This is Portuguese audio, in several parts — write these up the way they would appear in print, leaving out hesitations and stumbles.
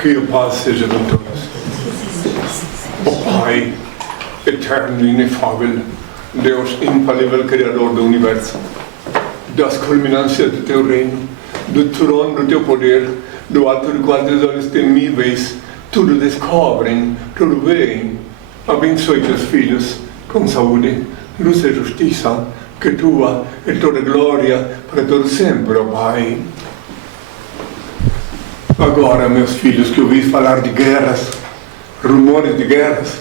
Que a paz seja com todos. O Pai, eterno e inefável, Deus infalível, Criador do Universo, das culminâncias do Teu reino, do trono do Teu poder, do alto do qual Teus olhos temíveis tudo descobrem, tudo veem. Abençoe Teus filhos com saúde, luz e justiça, que Tua é toda glória para todo sempre, ó Pai. Agora, meus filhos, que ouvis falar de guerras, rumores de guerras,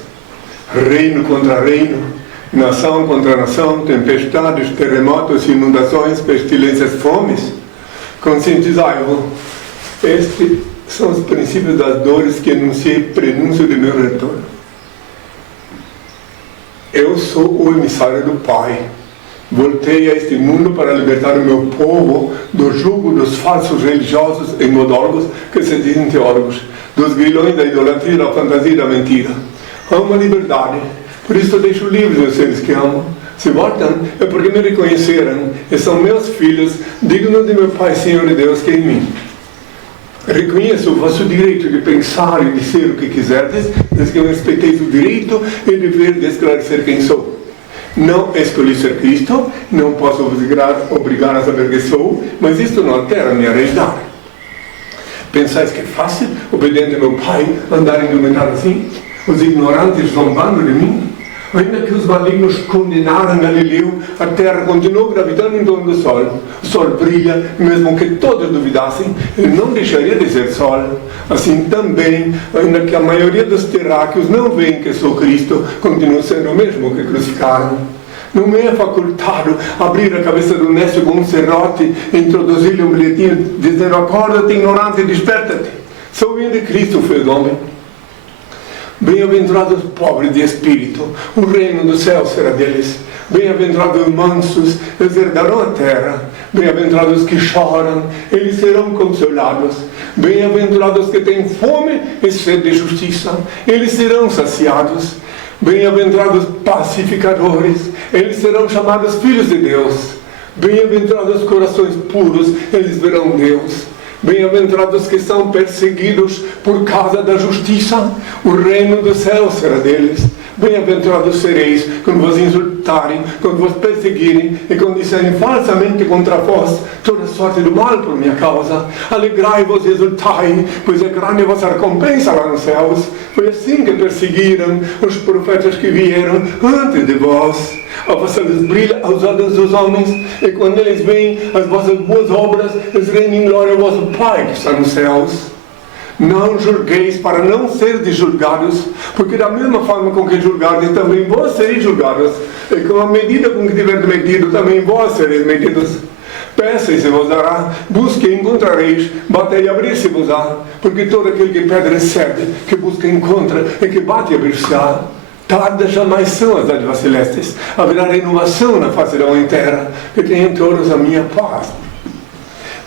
reino contra reino, nação contra nação, tempestades, terremotos, inundações, pestilências, fomes, conscientizai-vos. Estes são os princípios das dores que anunciei prenúncio de meu retorno. Eu sou o emissário do Pai. Voltei a este mundo para libertar o meu povo do jugo dos falsos religiosos e modólogos que se dizem teólogos, dos grilhões da idolatria, da fantasia e da mentira. Amo a liberdade, por isso deixo livres os seres que amo. Se voltam é porque me reconheceram e são meus filhos, dignos de meu Pai, Senhor e Deus, que é em mim. Reconheço o vosso direito de pensar e de ser o que quiserdes, desde que eu respeiteis o direito e dever de esclarecer quem sou. Não escolhi ser Cristo, não posso vos obrigar a saber quem sou, mas isto não altera a minha realidade. Pensais que é fácil, obediente ao meu Pai, andar indumentado assim? Os ignorantes zombando de mim? Ainda que os malignos condenaram Galileu, a terra continuou gravitando em torno do sol. O sol brilha, mesmo que todos duvidassem, ele não deixaria de ser sol. Assim também, ainda que a maioria dos terráqueos não veem que sou Cristo, continuo sendo o mesmo que crucificaram. Não me é facultado abrir a cabeça do nécio com um serrote e introduzir-lhe um bilhetinho dizendo: acorda-te, ignorante, e desperta-te. Sou o de Cristo, filho do homem. Bem-aventurados os pobres de espírito, o reino do céu será deles. Bem-aventurados os mansos, eles herdarão a terra. Bem-aventurados os que choram, eles serão consolados. Bem-aventurados os que têm fome e sede de justiça, eles serão saciados. Bem-aventurados os pacificadores, eles serão chamados filhos de Deus. Bem-aventurados os corações puros, eles verão Deus. Bem-aventurados que são perseguidos por causa da justiça, o reino do céu será deles. Bem-aventurados sereis quando vos insultarem, quando vos perseguirem e quando disserem falsamente contra vós toda sorte do mal por minha causa. Alegrai-vos e exultai, pois é grande a vossa recompensa lá nos céus. Foi assim que perseguiram os profetas que vieram antes de vós. A vossa luz brilha aos olhos dos homens, e quando eles veem as vossas boas obras, eles rendem glória ao vosso Pai que está nos céus. Não julgueis para não seres julgados, porque da mesma forma com que julgardes, também vós sereis julgados, e com a medida com que tiverdes medido, também vós sereis medidos. Peça e se vos dará, busque e encontrareis, bate e abrir-se-vos-á, porque todo aquele que pede recebe, que busca encontra, e que bate e abrir-se-á. Tardas jamais são as dádivas celestes, haverá renovação na face da mãe terra, que tenham todos a minha paz.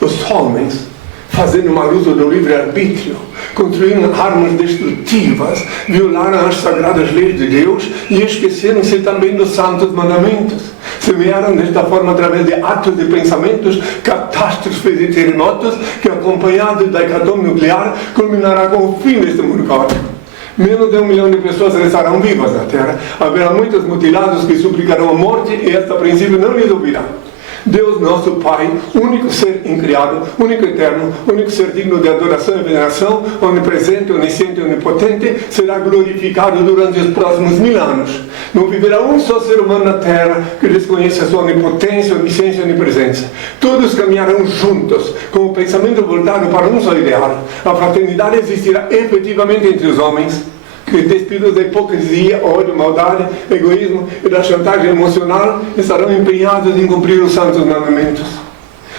Os homens, fazendo mal uso do livre-arbítrio, construíram armas destrutivas, violaram as sagradas leis de Deus e esqueceram-se também dos santos mandamentos. Semearam desta forma, através de atos e pensamentos, catástrofes e terremotos que, acompanhados da hecatombe nuclear, culminará com o fim deste mundo caótico. Menos de 1 milhão de pessoas restarão vivas na terra. Haverá muitos mutilados que suplicarão a morte e esta, a princípio, não lhes ouvirá. Deus, nosso Pai, único ser incriado, único eterno, único ser digno de adoração e veneração, onipresente, onisciente e onipotente, será glorificado durante os próximos 1000 anos. Não viverá um só ser humano na terra que desconheça a sua onipotência, onisciência e onipresença. Todos caminharão juntos, com o pensamento voltado para um só ideal. A fraternidade existirá efetivamente entre os homens, que, despidos da hipocrisia, ódio, maldade, egoísmo e da chantagem emocional, estarão empenhados em cumprir os santos mandamentos.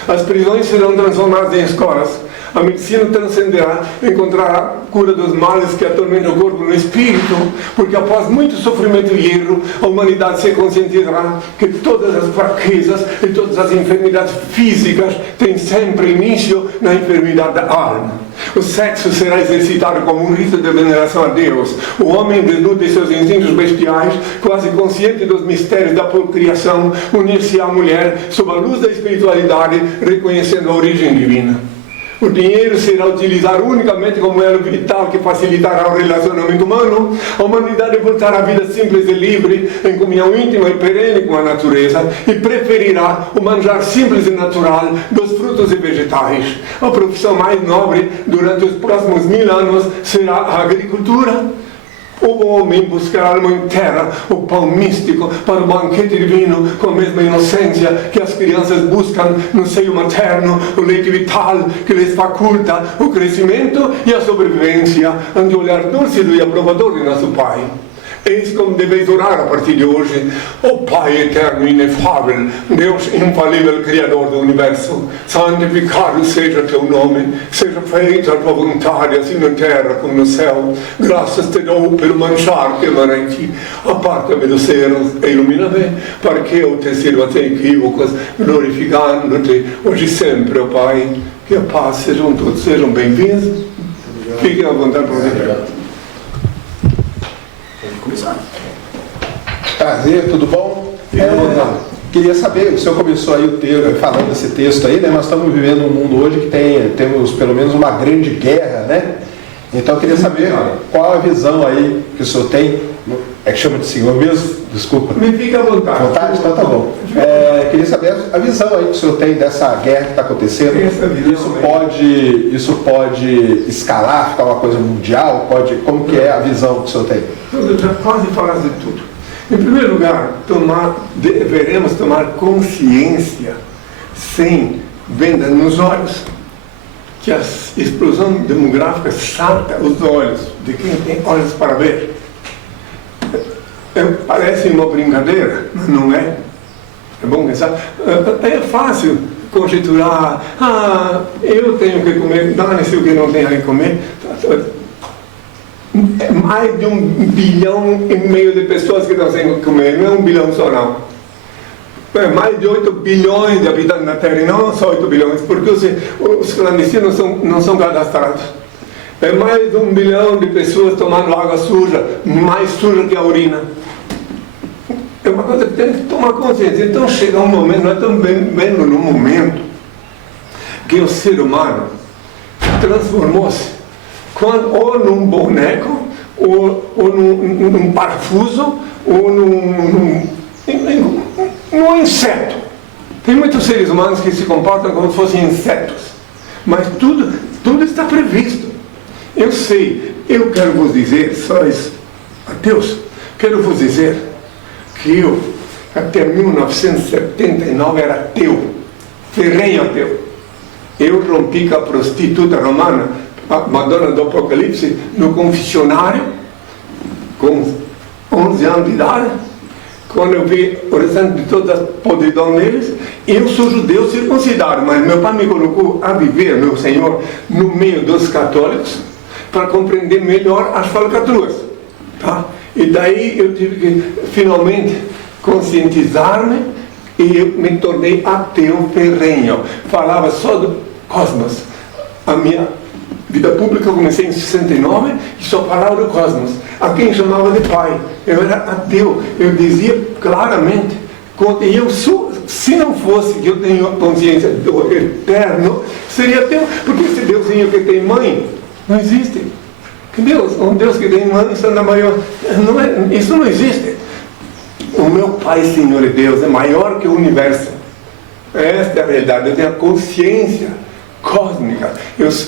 As prisões serão transformadas em escolas. A medicina transcenderá, encontrará cura dos males que atormentam o corpo no espírito, porque após muito sofrimento e erro, a humanidade se conscientizará que todas as fraquezas e todas as enfermidades físicas têm sempre início na enfermidade da alma. O sexo será exercitado como um rito de veneração a Deus. O homem, desnudo de seus instintos bestiais, quase consciente dos mistérios da procriação, unir-se à mulher sob a luz da espiritualidade, reconhecendo a origem divina. O dinheiro será utilizado unicamente como elo vital que facilitará o relacionamento humano. A humanidade voltará à vida simples e livre, em comunhão íntima e perene com a natureza, e preferirá o manjar simples e natural dos frutos e vegetais. A profissão mais nobre durante os próximos 1000 anos será a agricultura. O homem buscará a alma inteira, o pão místico, para o banquete divino, com a mesma inocência que as crianças buscam no seio materno, o leite vital que lhes faculta o crescimento e a sobrevivência ante o olhar dúlcido e aprovador de nosso Pai. Eis como deveis orar a partir de hoje: ó Pai eterno e inefável, Deus infalível, Criador do Universo, santificado seja teu nome, seja feita a tua vontade, assim na terra como no céu. Graças te dou pelo manjar que emana em ti. Aparta-me dos erros e ilumina-me, para que eu te sirva sem equívocos, glorificando-te hoje e sempre, ó Pai. Que a paz sejam todos, sejam bem-vindos. Fiquem à vontade para o começar. Prazer, tudo bom? Queria saber, o senhor começou aí o texto, falando desse texto aí, né? Nós estamos vivendo um mundo hoje que temos pelo menos uma grande guerra, né? Então eu queria saber qual a visão aí que o senhor tem. É que chama de senhor mesmo? Desculpa. Me fica à vontade. Vontade? Então tá bom. Queria saber a visão aí que o senhor tem dessa guerra que está acontecendo. Isso pode escalar, ficar uma coisa mundial? Como que é a visão que o senhor tem? Eu já quase falaste de tudo. Em primeiro lugar, deveremos tomar consciência, sem venda nos olhos, que a explosão demográfica salta os olhos de quem tem olhos para ver. Parece uma brincadeira, mas não é. É bom pensar. É fácil conjecturar: eu tenho que comer, dane-se o que não tem a comer. É mais de 1,5 bilhão de pessoas que estão sem comer, não é 1 bilhão só não. É mais de 8 bilhões de habitantes na Terra, e não só 8 bilhões, porque os clandestinos não são cadastrados. É mais de 1 bilhão de pessoas tomando água suja, mais suja que a urina. É uma coisa que tem que tomar consciência. Então chega um momento, nós estamos vendo num momento que o ser humano transformou-se ou num boneco, ou num parafuso, ou num inseto. Tem muitos seres humanos que se comportam como se fossem insetos, mas tudo está previsto. Eu sei, eu quero vos dizer, sois ateus, quero vos dizer que eu, até 1979, era ateu, ferrenho ateu. Eu rompi com a prostituta romana, a Madonna do Apocalipse, no confessionário, com 11 anos de idade. Quando eu vi o restante de toda a podridão deles, eu sou judeu circuncidado, mas meu pai me colocou a viver, meu Senhor, no meio dos católicos, para compreender melhor as falcatruas. Tá? E daí eu tive que, finalmente, conscientizar-me, e eu me tornei ateu ferrenho. Falava só do cosmos. A minha vida pública eu comecei em 69 e só falava do cosmos. A quem chamava de pai. Eu era ateu. Eu dizia claramente, e eu sou, se não fosse que eu tenho a consciência do eterno, seria ateu. Porque esse Deusinho que tem mãe não existe. Que Deus? Um Deus que tem mãe, Santa Maior. Isso não existe. O meu Pai, Senhor e Deus, é maior que o universo. Esta é a realidade. Eu tenho a consciência cósmica.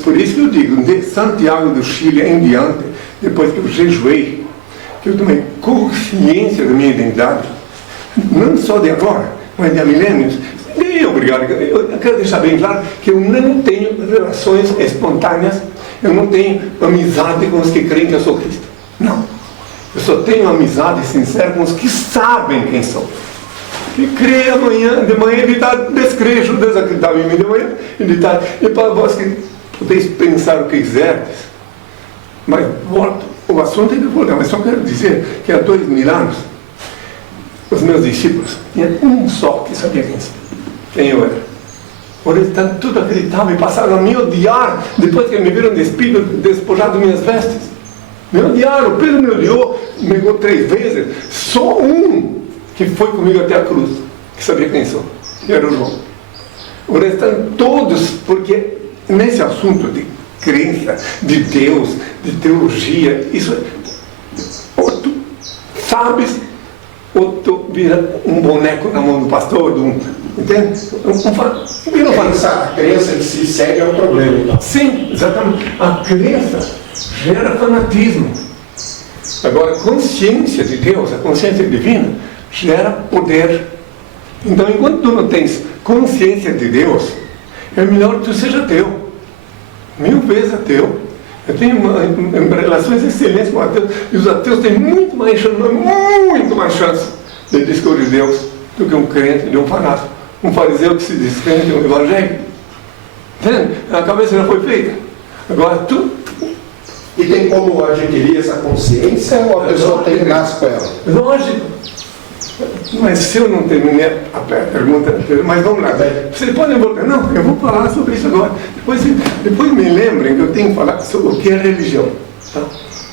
Por isso que eu digo, de Santiago do Chile em diante, depois que eu jejuei, que eu tomei consciência da minha identidade, não só de agora, mas de há milênios. Obrigado. Eu quero deixar bem claro que eu não tenho relações espontâneas, eu não tenho amizade com os que creem que eu sou Cristo. Não. Eu só tenho amizade sincera com os que sabem quem sou. Que crê de manhã ele está descrejo, desacreditava em mim de manhã, ele está, e para vós que podeis pensar o que quiserdes, mas volto, o assunto é de voltar, mas só quero dizer que há 2000 anos, os meus discípulos, tinha um só que sabia quem eu era. Por eles tudo acreditavam e passaram a me odiar, depois que me viram despido, despojado de minhas vestes. Me odiaram, Pedro me odiou, me negou 3 vezes, só um que foi comigo até a cruz, que sabia quem sou, que era o João. O restante todos, porque nesse assunto de crença, de Deus, de teologia, isso ou tu sabes, ou tu vira um boneco na mão do pastor, entende? A crença em si segue é um problema. Então. Sim, exatamente. A crença gera fanatismo. Agora, a consciência de Deus, a consciência divina, gera poder. Então, enquanto tu não tens consciência de Deus, é melhor que tu seja ateu. 1000 vezes ateu. Eu tenho relações excelentes com ateus, e os ateus têm muito mais chance de descobrir Deus do que um crente de um fanático. Um fariseu que se diz crente de um evangelho. Entende? A cabeça já foi feita. Agora, tu... E tem como adquirir essa consciência ou a pessoa tem que nascer com ela? Lógico. Mas se eu não terminei a pergunta, mas vamos lá. Vocês podem voltar. Não, eu vou falar sobre isso agora. Depois me lembrem que eu tenho que falar sobre o que é religião. Tá?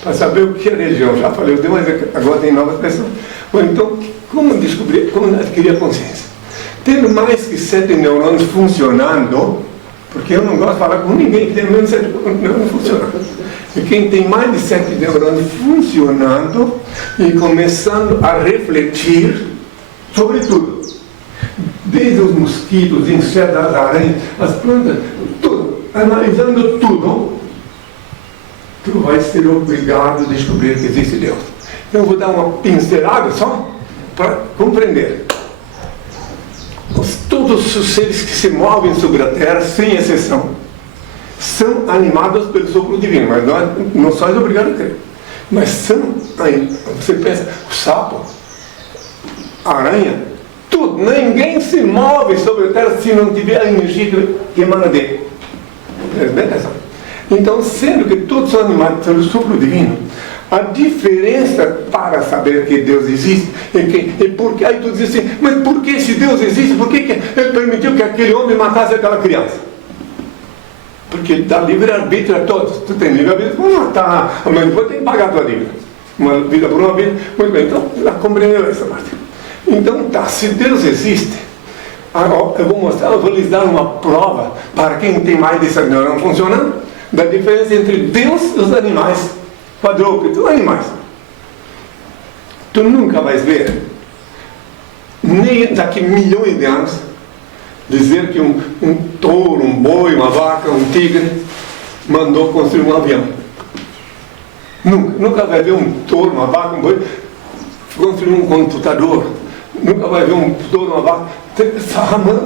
Para saber o que é religião. Já falei, mas agora tem novas pessoas. Bom, então, como descobrir, como adquirir a consciência? Tendo mais que 7 neurônios funcionando, porque eu não gosto de falar com ninguém que tem menos 7 neurônios funcionando. E quem tem mais de 7 neurônios funcionando e começando a refletir sobre tudo, desde os mosquitos, insetos, as aranhas, as plantas, tudo, analisando tudo, tu vai ser obrigado a descobrir que existe Deus. Eu vou dar uma pincelada só para compreender. Todos os seres que se movem sobre a Terra, sem exceção, são animados pelo sopro divino, mas não só é obrigado a crer. Mas são, aí, você pensa, o sapo, a aranha, tudo, ninguém se move sobre a Terra se não tiver a energia que emana dele. Então, sendo que todos são animados pelo sopro divino, a diferença para saber que Deus existe é porque aí tu diz assim, mas por que se Deus existe, por que Ele permitiu que aquele homem matasse aquela criança? Porque ele dá livre-arbítrio a todos. Tu tem livre-arbítrio, vou matar, mas depois tem que pagar a tua dívida. Uma vida por uma vida. Muito bem, então já compreendeu essa parte. Então tá, se Deus existe, eu vou mostrar, eu vou lhes dar uma prova para quem tem mais dessa neurônio funcionando, da diferença entre Deus e os animais. Quadrúpedes, animais. Tu nunca vais ver, nem daqui milhões de anos, dizer que um touro, um boi, uma vaca, um tigre mandou construir um avião. Nunca vai ver um touro, uma vaca, um boi construir um computador. Nunca vai ver um touro, uma vaca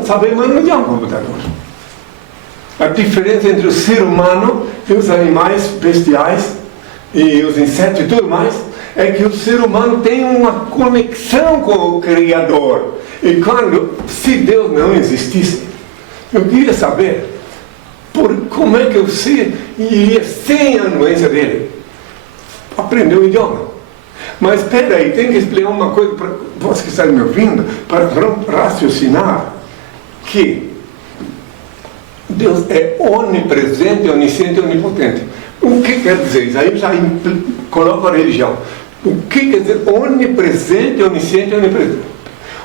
saber manusear um computador. A diferença entre o ser humano e os animais bestiais e os insetos e tudo mais é que o ser humano tem uma conexão com o Criador. E se Deus não existisse, eu queria saber como é que eu iria sem a anuência dele aprender o idioma. Mas espera aí, tem que explicar uma coisa para vocês que estão me ouvindo, para raciocinar que Deus é onipresente, onisciente e onipotente. O que quer dizer isso? Aí já coloca a religião. O que quer dizer onipresente, onisciente e onipresente?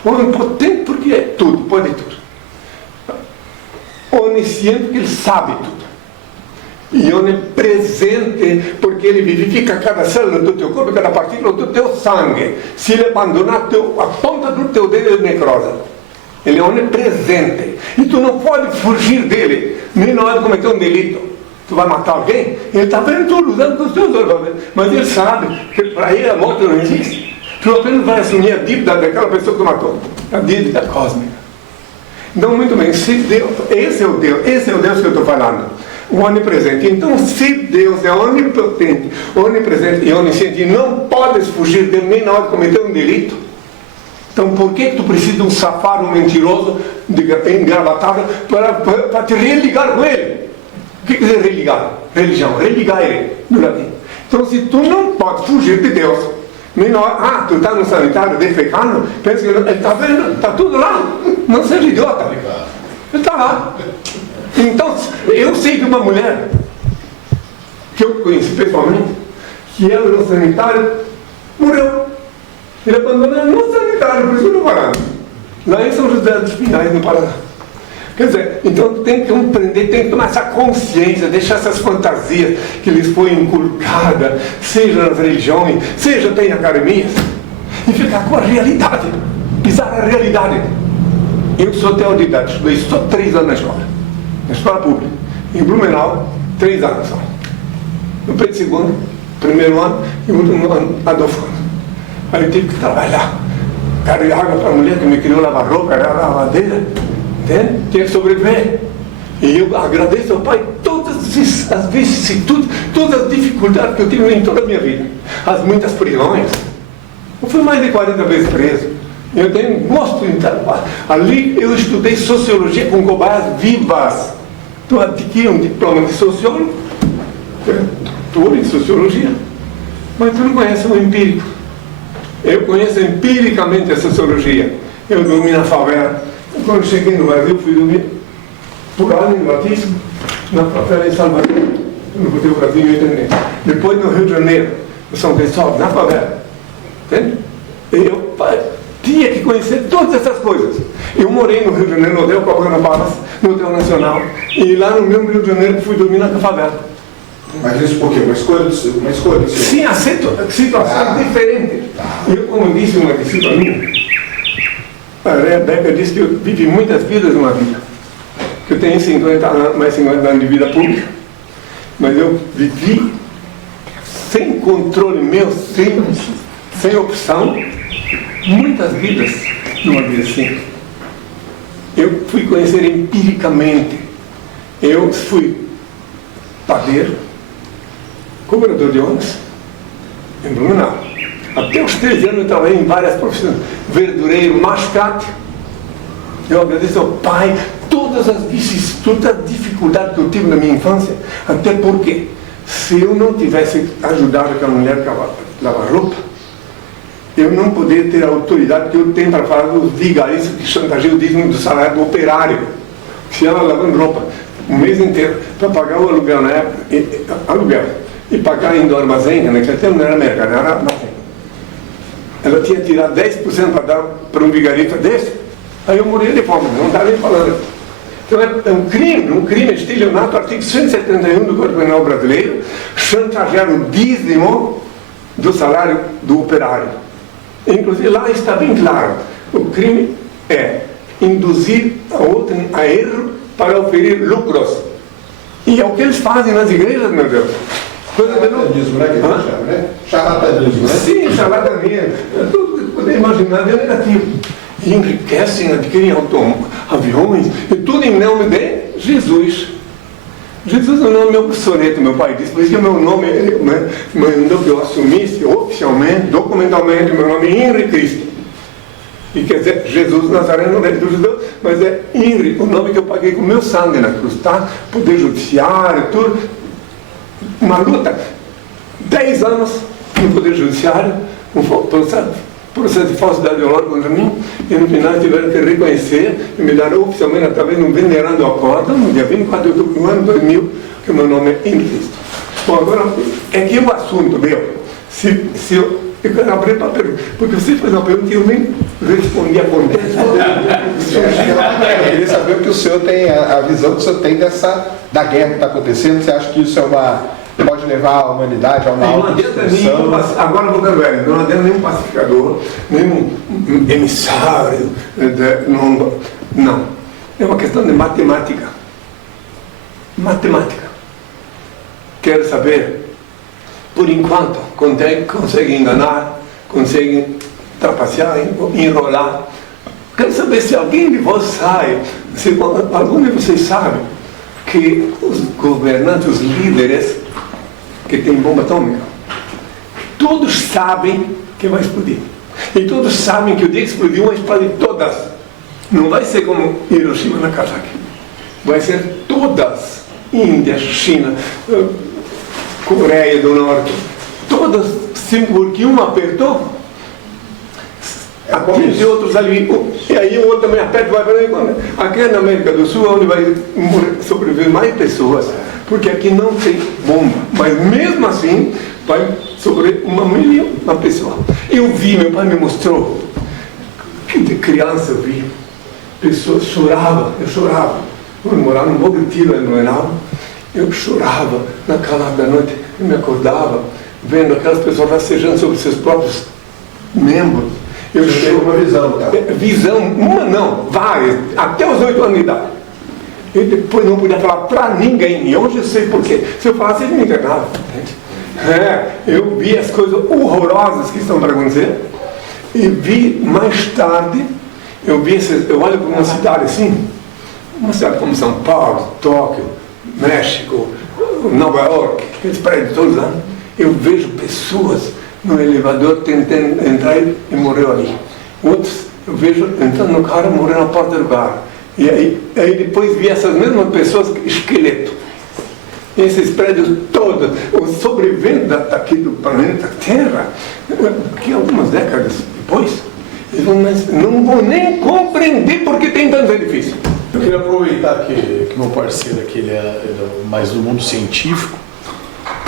Onipotente porque é tudo, pode tudo. Onisciente porque ele sabe tudo. E onipresente porque ele vivifica cada célula do teu corpo, cada partícula do teu sangue. Se ele abandonar a ponta do teu dedo, ele necrosa. Ele é onipresente. E tu não pode fugir dele, nem na hora de cometer um delito. Tu vai matar alguém, ele está vendo tudo, usando com os teus olhos. Mas ele sabe que para ele a morte não existe. Tu apenas vai assumir a dívida daquela pessoa que tu matou. A dívida cósmica. Então, muito bem, se Deus, esse é o Deus que eu estou falando. O onipresente. Então, se Deus é onipotente, onipresente e onisciente, e não podes fugir dele nem na hora de cometer um delito, então por que tu precisa de um safado, um mentiroso, engravatado, para te religar com ele? O que quer dizer religar? Religião, religar ele, no latim. Então, se tu não pode fugir de Deus, nem na hora, tu está no sanitário defecando, pensa que ele está vendo, está tudo lá, não seja idiota. Ele está lá. Então, eu sei de uma mulher, que eu conheci pessoalmente, que ela no sanitário morreu. Ele abandonou no sanitário, por isso que eu estou falando. Lá em São José dos Pinhais, no Paraná. Quer dizer, então tem que compreender, tem que tomar essa consciência, deixar essas fantasias que lhes foi inculcada, seja nas religiões, seja até em academias, e ficar com a realidade, pisar a realidade. Eu sou teodidático, estudei só 3 anos na escola pública. Em Blumenau, 3 anos só. No Pedro II, primeiro ano, e o último ano, Adolfo. Aí eu tive que trabalhar. Carregar água para a mulher que me criou lavar roupa, era a lavadeira. Entende? Tinha que sobreviver. E eu agradeço ao Pai todas as vicissitudes, todas as dificuldades que eu tive em toda a minha vida. As muitas prisões. Eu fui mais de 40 vezes preso. Eu gosto de estar ali. Eu estudei sociologia com cobaias vivas. Então adquiri um diploma de sociólogo, doutor em sociologia, mas tu não conhece o empírico. Eu conheço empiricamente a sociologia. Eu dormi na favela. Quando cheguei no Brasil, fui dormir por ano em batismo, na favela em Salvador. Eu não botei o Brasil em entender. Depois no Rio de Janeiro, no São Cristóvão, na favela. Entende? Eu tinha que conhecer todas essas coisas. Eu morei no Rio de Janeiro, no Hotel Copacabana, no Hotel Nacional, e lá no mesmo Rio de Janeiro fui dormir na favela. Mas isso por quê? Uma escolha? Sim, aceito situações diferentes. Eu, como disse uma discípula minha, a Rebeca disse que eu vivi muitas vidas numa vida. Que eu tenho 50 anos, mais 50 anos de vida pública, mas eu vivi sem controle meu, sem opção, muitas vidas numa vida assim. Eu fui conhecer empiricamente. Eu fui padeiro, cobrador de ônibus, em Blumenau. Até os 13 anos eu trabalhei em várias profissões. Verdureiro, mascate. Eu agradeço ao Pai todas as vicissitudes, toda a dificuldade que eu tive na minha infância. Até porque, se eu não tivesse ajudado aquela mulher a lavar roupa, eu não poderia ter a autoridade que eu tenho para falar dos vigaristas que chantageiam o dízimo do salário do operário. Se ela lavando roupa um mês inteiro para pagar o aluguel na época, e pagar indo ao armazém, naquele tempo não era mercado, era armazém. Ela tinha tirado 10% para dar para um vigarista desse, aí eu morri de fome, não estava nem falando. Então é um crime estelionato, artigo 171 do Código Penal brasileiro, chantagear o dízimo do salário do operário. Inclusive lá está bem claro, o crime é induzir a outro a erro para oferir lucros. E é o que eles fazem nas igrejas, meu Deus. Charlatanismo, né? Que eles chamam, né? Charlatanismo, né? Sim, charlatanismo. Tudo que poder imaginar é negativo. E enriquecem, adquirem aviões, e tudo em nome de Jesus. Jesus não é o meu soneto, meu pai disse, por isso que meu nome, mandou que eu assumisse oficialmente, documentalmente, meu nome é Henri Cristo. E quer dizer, Jesus Nazareno, né, do judeu, mas é Henri, o nome que eu paguei com meu sangue na cruz, tá? Poder judiciário, tudo. Uma luta, 10 anos no Poder Judiciário, um processo de falsidade ideológica contra mim, e no final tiveram que reconhecer e me dar oficialmente, através de um venerando acórdão, no dia 24 de outubro do ano 2000, que o meu nome é Henri Cristo. Bom, agora, é que o assunto, eu quero abrir para a pergunta, porque você fez uma pergunta e eu nem respondi a contexto. Eu queria saber o que o senhor tem, a visão que o senhor tem da guerra que está acontecendo. Você acha que isso pode levar a humanidade a uma autodestruição? Agora eu vou dar velho, não adianta nenhum pacificador, nenhum emissário, não. É uma questão de matemática. Matemática. Quero saber, por enquanto, conseguem enganar, conseguem trapacear, enrolar. Quero saber se alguém de vocês sabe, se algum de vocês sabe que os governantes, os líderes que têm bomba atômica, todos sabem que vai explodir. E todos sabem que o dia que explodir, vai explodir todas. Não vai ser como Hiroshima e Nagasaki. Vai ser todas. Índia, China, Coreia do Norte. Todas, sim, porque um apertou, atinge outros ali. E aí o outro também aperta, vai para aí. Aqui na América do Sul, onde vai sobreviver mais pessoas, porque aqui não tem bomba. Mas mesmo assim, vai sobreviver 1 milhão de pessoas. Eu vi, meu pai me mostrou, que de criança eu vi, pessoas choravam, eu chorava. Quando eu morava num bom retiro em Blumenau, eu chorava na calada da noite, eu me acordava vendo aquelas pessoas rastejando sobre seus próprios membros. Eu tenho uma visão, tá? Visão, uma não, várias, até os 8 anos de idade. E depois não podia falar para ninguém. E hoje eu sei por quê. Se eu falasse, eles me enganavam. Eu vi as coisas horrorosas que estão para acontecer. E vi mais tarde, eu olho para uma cidade assim, uma cidade como São Paulo, Tóquio, México, Nova York, aqueles prédios todos lá. Eu vejo pessoas no elevador tentando entrar e morreu ali. Outros, eu vejo entrando no carro e morreu na porta do carro. E aí depois vi essas mesmas pessoas, esqueleto. Esses prédios todos, os sobreviventes daqui do planeta Terra, que algumas décadas depois, eles não vão nem compreender porque tem tantos edifícios. Eu queria aproveitar que meu parceiro aqui ele é mais do mundo científico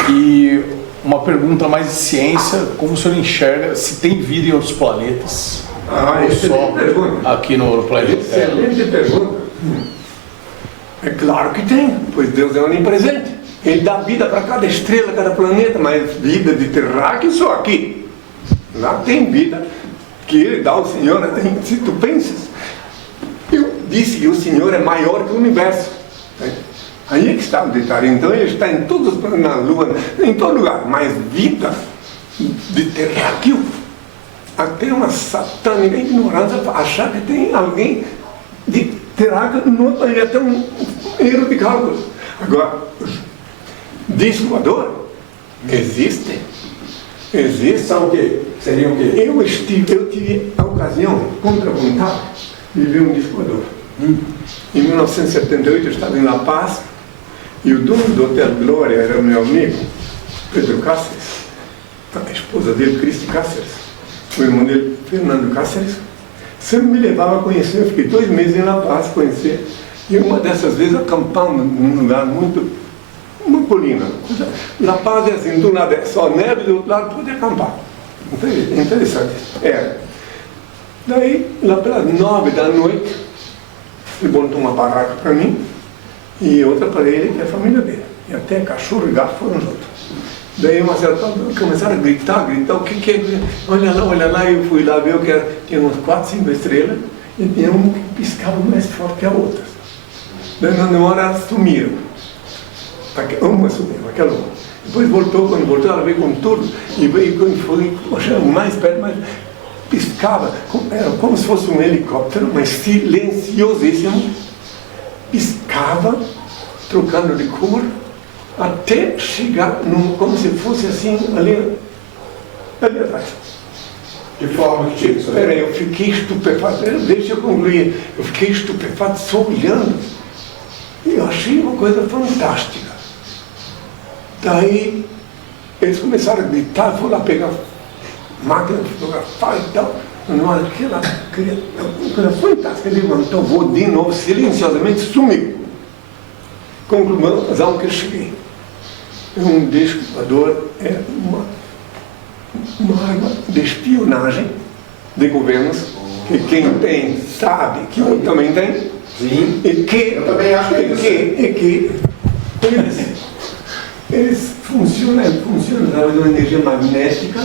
e uma pergunta mais de ciência, como o senhor enxerga se tem vida em outros planetas? Ou só aqui no planeta Terra? Excelente pergunta. É claro que tem, pois Deus é onipresente. Ele dá vida para cada estrela, cada planeta, mas vida de terráqueo só aqui. Lá tem vida que Ele dá ao Senhor, se tu pensas. Eu disse que o Senhor é maior que o universo. Aí é que está o detalhe. Então Ele está em todos os planetas, na Lua, em todo lugar. Mas vida de terráqueo, até uma satânica ignorância achar que tem alguém de terráqueo no outro planeta, um erro de cálculo. Agora, disco voador existe. São o quê? Seriam o quê? Eu tive a ocasião, contra a vontade, de ver um disco voador. Em 1978 eu estava em La Paz e o dono do Hotel Glória era o meu amigo, Pedro Cáceres, a esposa dele, Cristi Cáceres, o irmão dele, Fernando Cáceres. Sempre me levava a conhecer, eu fiquei 2 meses em La Paz conhecer. E uma dessas vezes acampando num lugar uma colina. La Paz é assim, do lado é só neve, do outro lado pode acampar. Interessante. Daí, lá pelas 9 da noite, ele montou uma barraca para mim e outra para ele, que é a família dele. E até cachorro e gato foram juntos. Daí uma certa hora começaram a gritar, o que é? Olha lá, eu fui lá ver que tinha uns 4, 5 estrelas e tinha um que piscava mais forte que a outra. Daí na hora elas sumiram. Uma sumiu, aquela uma. Depois voltou, quando voltou ela veio com tudo e veio quando foi mais perto, mas piscava, era como se fosse um helicóptero, mas silenciosíssimo, piscava, trocando de cor, até chegar como se fosse assim, ali atrás. De forma que tinha isso aí? Espera aí, eu fiquei estupefato, deixa eu concluir, eu fiquei estupefato só olhando, e eu achei uma coisa fantástica. Daí, eles começaram a gritar, foram lá pegar máquina de fotografar e tal. Na hora que ela uma coisa fantástica, ele levantou, voou de novo, silenciosamente, sumiu. Conclusão que eu cheguei. Um disco voador é uma arma de espionagem de governos, que quem tem sabe que eu também tenho. Sim. E que, eu também acho que eles funcionam através de uma energia magnética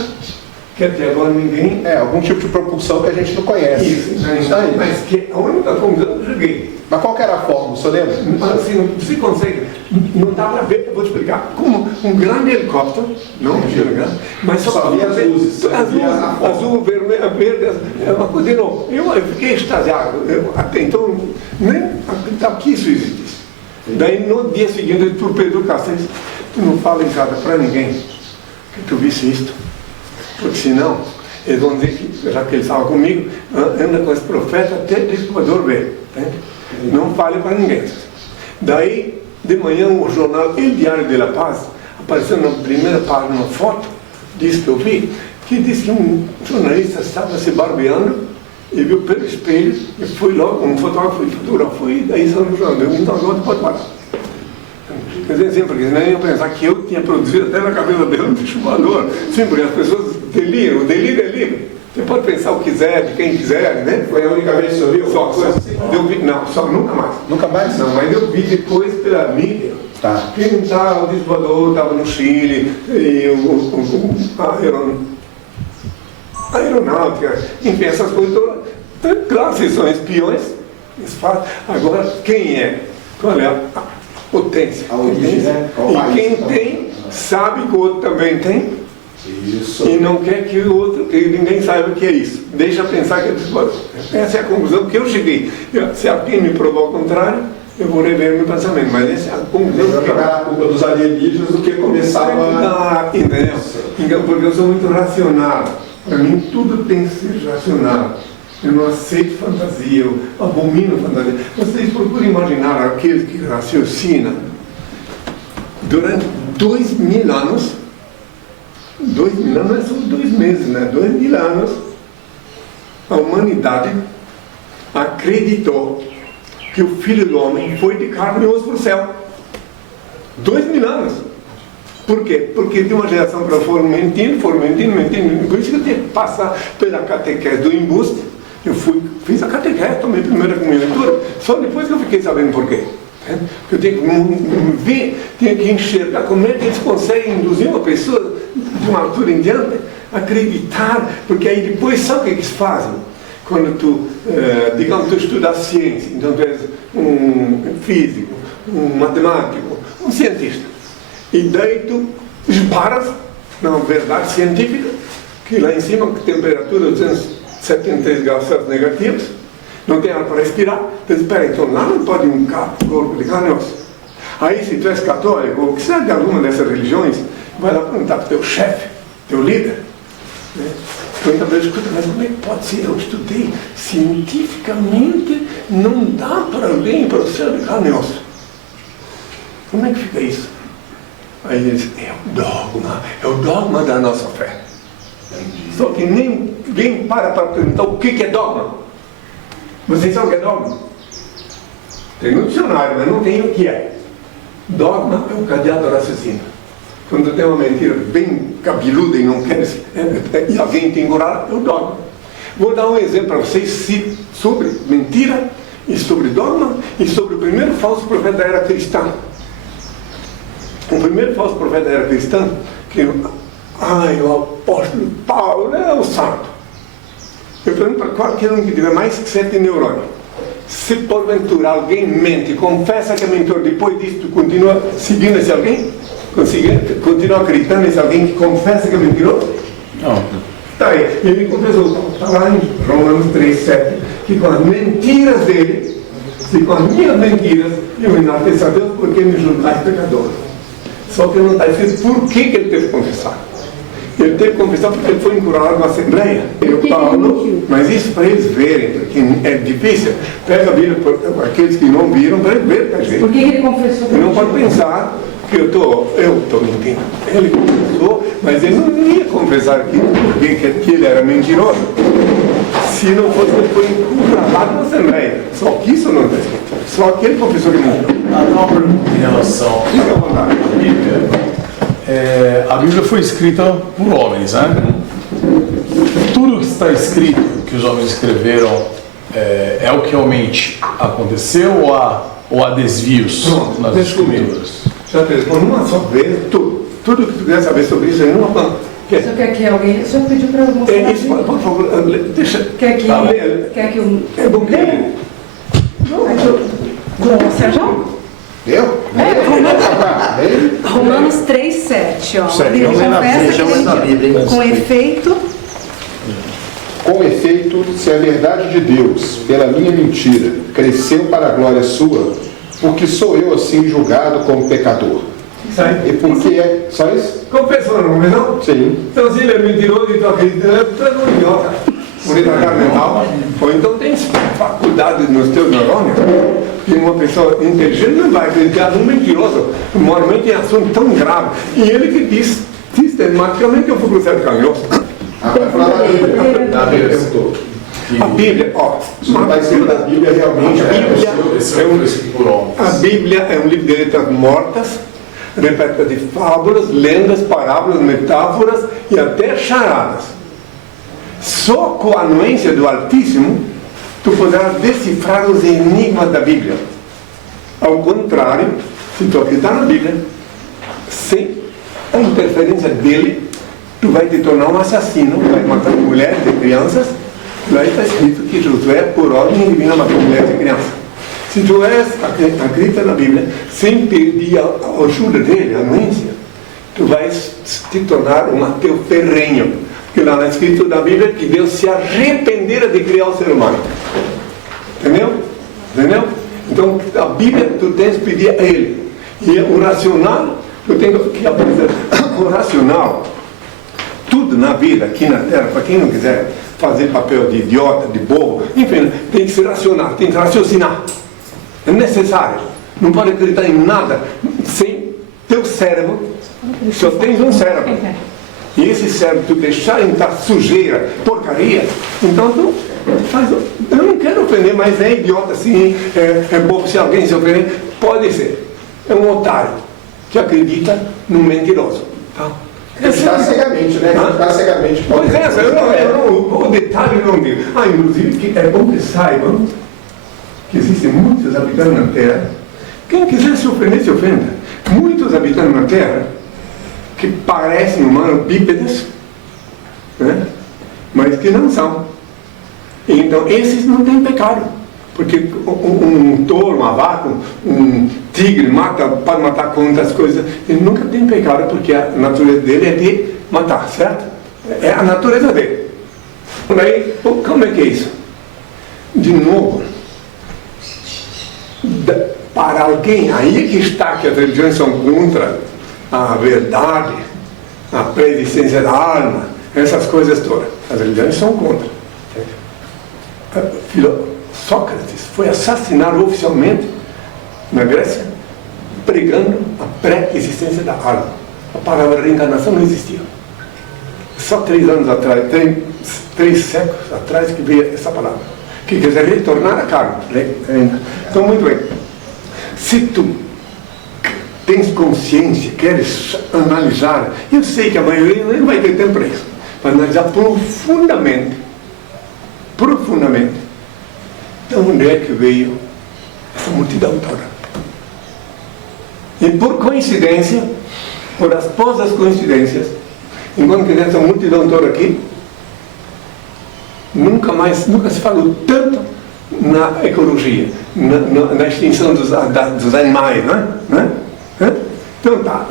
que até agora ninguém... algum tipo de propulsão que a gente não conhece. Isso aí. Mas que a única conclusão que eu cheguei. Mas qual que era a forma, você lembra? Assim, você consegue, não dá para ver, eu vou te explicar, como um grande helicóptero, não um grande, mas só via as luzes. Azul, vermelho, verde, é uma coisa de novo. Eu fiquei extasiado, até então, nem acreditava que isso existisse. Daí no dia seguinte, eu disse para o Pedro Cáceres, tu não fala em casa para ninguém que tu visse isto, porque senão eles vão dizer que, já que ele estava comigo, anda com esse profeta até o Equador ver. Não fale para ninguém. Daí, de manhã, o jornal El Diário de La Paz apareceu na primeira página uma foto, disso que eu vi, que diz que um jornalista estava se barbeando e viu pelo espelho e foi logo, um fotógrafo fotografou e daí saiu no jornal. Então agora pode parar. Quer dizer, assim, porque senão iam pensar que eu tinha produzido até na cabeça dele um bicho voador. Sim, porque as pessoas deliram, o delírio é livre. Você pode pensar o que quiser, de quem quiser, né? Foi a única vez que você viu? Só, eu vi, não, só nunca mais. Nunca mais? Não, mas eu vi depois pela mídia. Tá. Que um tal desvoador estava no Chile, e a aeronáutica, enfim, essas coisas todas. Então, claro, vocês são espiões, eles fazem. Agora, quem é? Qual é a potência? A origem, né? Qual E país? quem tem, sabe que o outro também tem. Isso. E não quer que o outro, que ninguém saiba o que é isso. Deixa pensar que é desvoador. Essa é a conclusão que eu cheguei. Se alguém me provar o contrário, eu vou rever meu pensamento. Mas essa é a conclusão Melhor que eu... jogar a culpa dos alienígenas do que começar a... Entendeu? Então, porque eu sou muito racional. Para mim, tudo tem que ser racional. Eu não aceito fantasia, eu abomino fantasia. Vocês procuram imaginar aqueles que raciocinam durante 2000 anos. 2000 anos não é só 2 meses, né? 2000 anos, a humanidade acreditou que o Filho do Homem foi de carne e osso para o céu. 2000 anos. Por quê? Porque de uma geração para fora mentindo. Por isso que eu tinha que passar pela catequese do embuste. Eu fiz a catequese, tomei a primeira comunhão, só depois que eu fiquei sabendo por quê. Porque eu tenho que ver, tenho que enxergar como é que eles conseguem induzir uma pessoa de uma altura em diante a acreditar, porque aí depois sabe o que eles fazem? Quando tu, digamos, tu estudas ciência, então tu és um físico, um matemático, um cientista, e daí tu esbaras na verdade científica, que lá em cima, com temperatura 273 graus Celsius negativos, não tem ar para respirar. Então, espera, então lá não pode um corpo de carne e osso. Aí, se tu és católico, ou que seja de alguma dessas religiões, vai lá perguntar para o teu chefe, teu líder. Né? Pergunta para ele, escuta, mas como é que pode ser? Eu estudei cientificamente, não dá para alguém para o céu de carne e osso. Como é que fica isso? Aí ele diz, é o dogma da nossa fé. Só que ninguém para perguntar o que é dogma. Vocês sabem o que é dogma? Tem no dicionário, mas não tem o que é. Dogma é o cadeado do raciocínio. Quando tem uma mentira bem cabeluda e não quer, e alguém te engorar, é o dogma. Vou dar um exemplo para vocês sobre mentira, e sobre dogma, e sobre o primeiro falso profeta da era cristã. O primeiro falso profeta da era cristã, que o apóstolo Paulo é o santo. Eu pergunto para qualquer um que tiver mais que 7 neurônios, se porventura alguém mente, confessa que é mentor, depois disso tu continua seguindo esse alguém? Continua acreditando nesse alguém que confessa que é mentiroso? Não. Está aí, ele confessou, está lá em Romanos 3,7, que com as mentiras dele, se com as minhas mentiras, eu enalteço a Deus porque me julgai pecador. Só que não está escrito por que ele teve que confessar. Ele teve que confessar porque ele foi encurralado na Assembleia. Paulo, mas isso para eles verem, porque é difícil. Pega a Bíblia para aqueles que não viram, para eles verem. Por que ele confessou? Ele não pode pensar que eu estou mentindo. Ele confessou, mas ele não ia confessar aquilo porque que ele era mentiroso. Se não fosse ele foi encurralado na Assembleia. Só que isso não está escrito. Só aquele professor que mentiu. Uma pergunta em relação Fica à vontade. à Bíblia. A Bíblia foi escrita por homens, né? Tudo que está escrito, que os homens escreveram, é o que realmente aconteceu ou há desvios nas escrituras? Já respondo uma só vez tudo que tu quer saber sobre isso aí numa planta. O senhor quer que alguém... O senhor pediu para eu mostrar? Isso, por favor, deixa. Quer que eu... É bom que ele... Sérgio? Eu? Romanos 3,7, ó. Certo. Ele Vamos ler na confessa Bíblia, que ele, com efeito... Com efeito, se a verdade de Deus, pela minha mentira, cresceu para a glória sua, porque sou eu assim julgado como pecador. Isso aí. E por que é? Só isso? Confessou, não é não? Sim. Então, se ele é mentiroso e tu acredita, tu é um idiota. Por retardar mental. Ou então tem faculdade nos teus neurônios. Que uma pessoa inteligente não vai acreditar num mentiroso, normalmente em assunto tão grave. E ele que diz sistematicamente que eu fui para o céu de canhoso. Vai falar da Bíblia. Da Bíblia. A Bíblia, ó. Não vai ser da Bíblia realmente. A Bíblia é um livro de letras mortas, repleta de fábulas, lendas, parábolas, metáforas e até charadas. Só com a anuência do Altíssimo, tu poderás decifrar os enigmas da Bíblia. Ao contrário, se tu acreditar na Bíblia, sem a interferência dele, tu vai te tornar um assassino, vai matar mulheres e crianças. Lá está escrito que Josué, por ordem divina, matou mulheres e crianças. Se tu acredita na Bíblia, sem pedir a ajuda dele, a anuência, tu vais te tornar um ateu ferrenho. Porque lá está escrito na Bíblia que Deus se arrependera de criar o ser humano. Entendeu? Entendeu? Então, a Bíblia tu tens que pedir a Ele. E o racional, eu tenho que aprender. O racional, tudo na vida, aqui na Terra, para quem não quiser fazer papel de idiota, de bobo, enfim, tem que ser racional, tem que raciocinar. É necessário. Não pode acreditar em nada sem teu cérebro. Só tens um cérebro. E esse cérebro, tu deixar entrar sujeira, porcaria, então tu faz. Eu não quero ofender, mas é idiota assim, é bobo. Se alguém se ofender, pode ser. É um otário que acredita num mentiroso. Tá? Acreditar cegamente, né? Acreditar cegamente. Pois é, o detalhe não digo. Inclusive, que é bom que saibam que existem muitos habitantes na Terra. Quem quiser se ofender, se ofenda. Muitos habitantes na Terra que parecem humanos bípedes, né? Mas que não são. Então, esses não têm pecado. Porque um touro, uma vaca, um tigre pode matar com outras coisas. Ele nunca tem pecado, porque a natureza dele é de matar, certo? É a natureza dele. Daí, como é que é isso? De novo, para alguém, aí que está que as religiões são contra a verdade, a pré-existência da alma, essas coisas todas. As religiões são contra. Sócrates foi assassinado oficialmente na Grécia, pregando a pré-existência da alma. A palavra reencarnação não existia. Só 3 anos atrás, 3 séculos atrás que veio essa palavra, que quer dizer retornar a carne. Então, muito bem. Se tu tens consciência, queres analisar, eu sei que a maioria não vai ter tempo para isso, mas analisar profundamente, então onde é que veio essa multidão toda? E por coincidência, por as coincidências, enquanto que nessa multidão toda aqui, nunca se falou tanto na ecologia, na extinção dos animais, né? Então tá,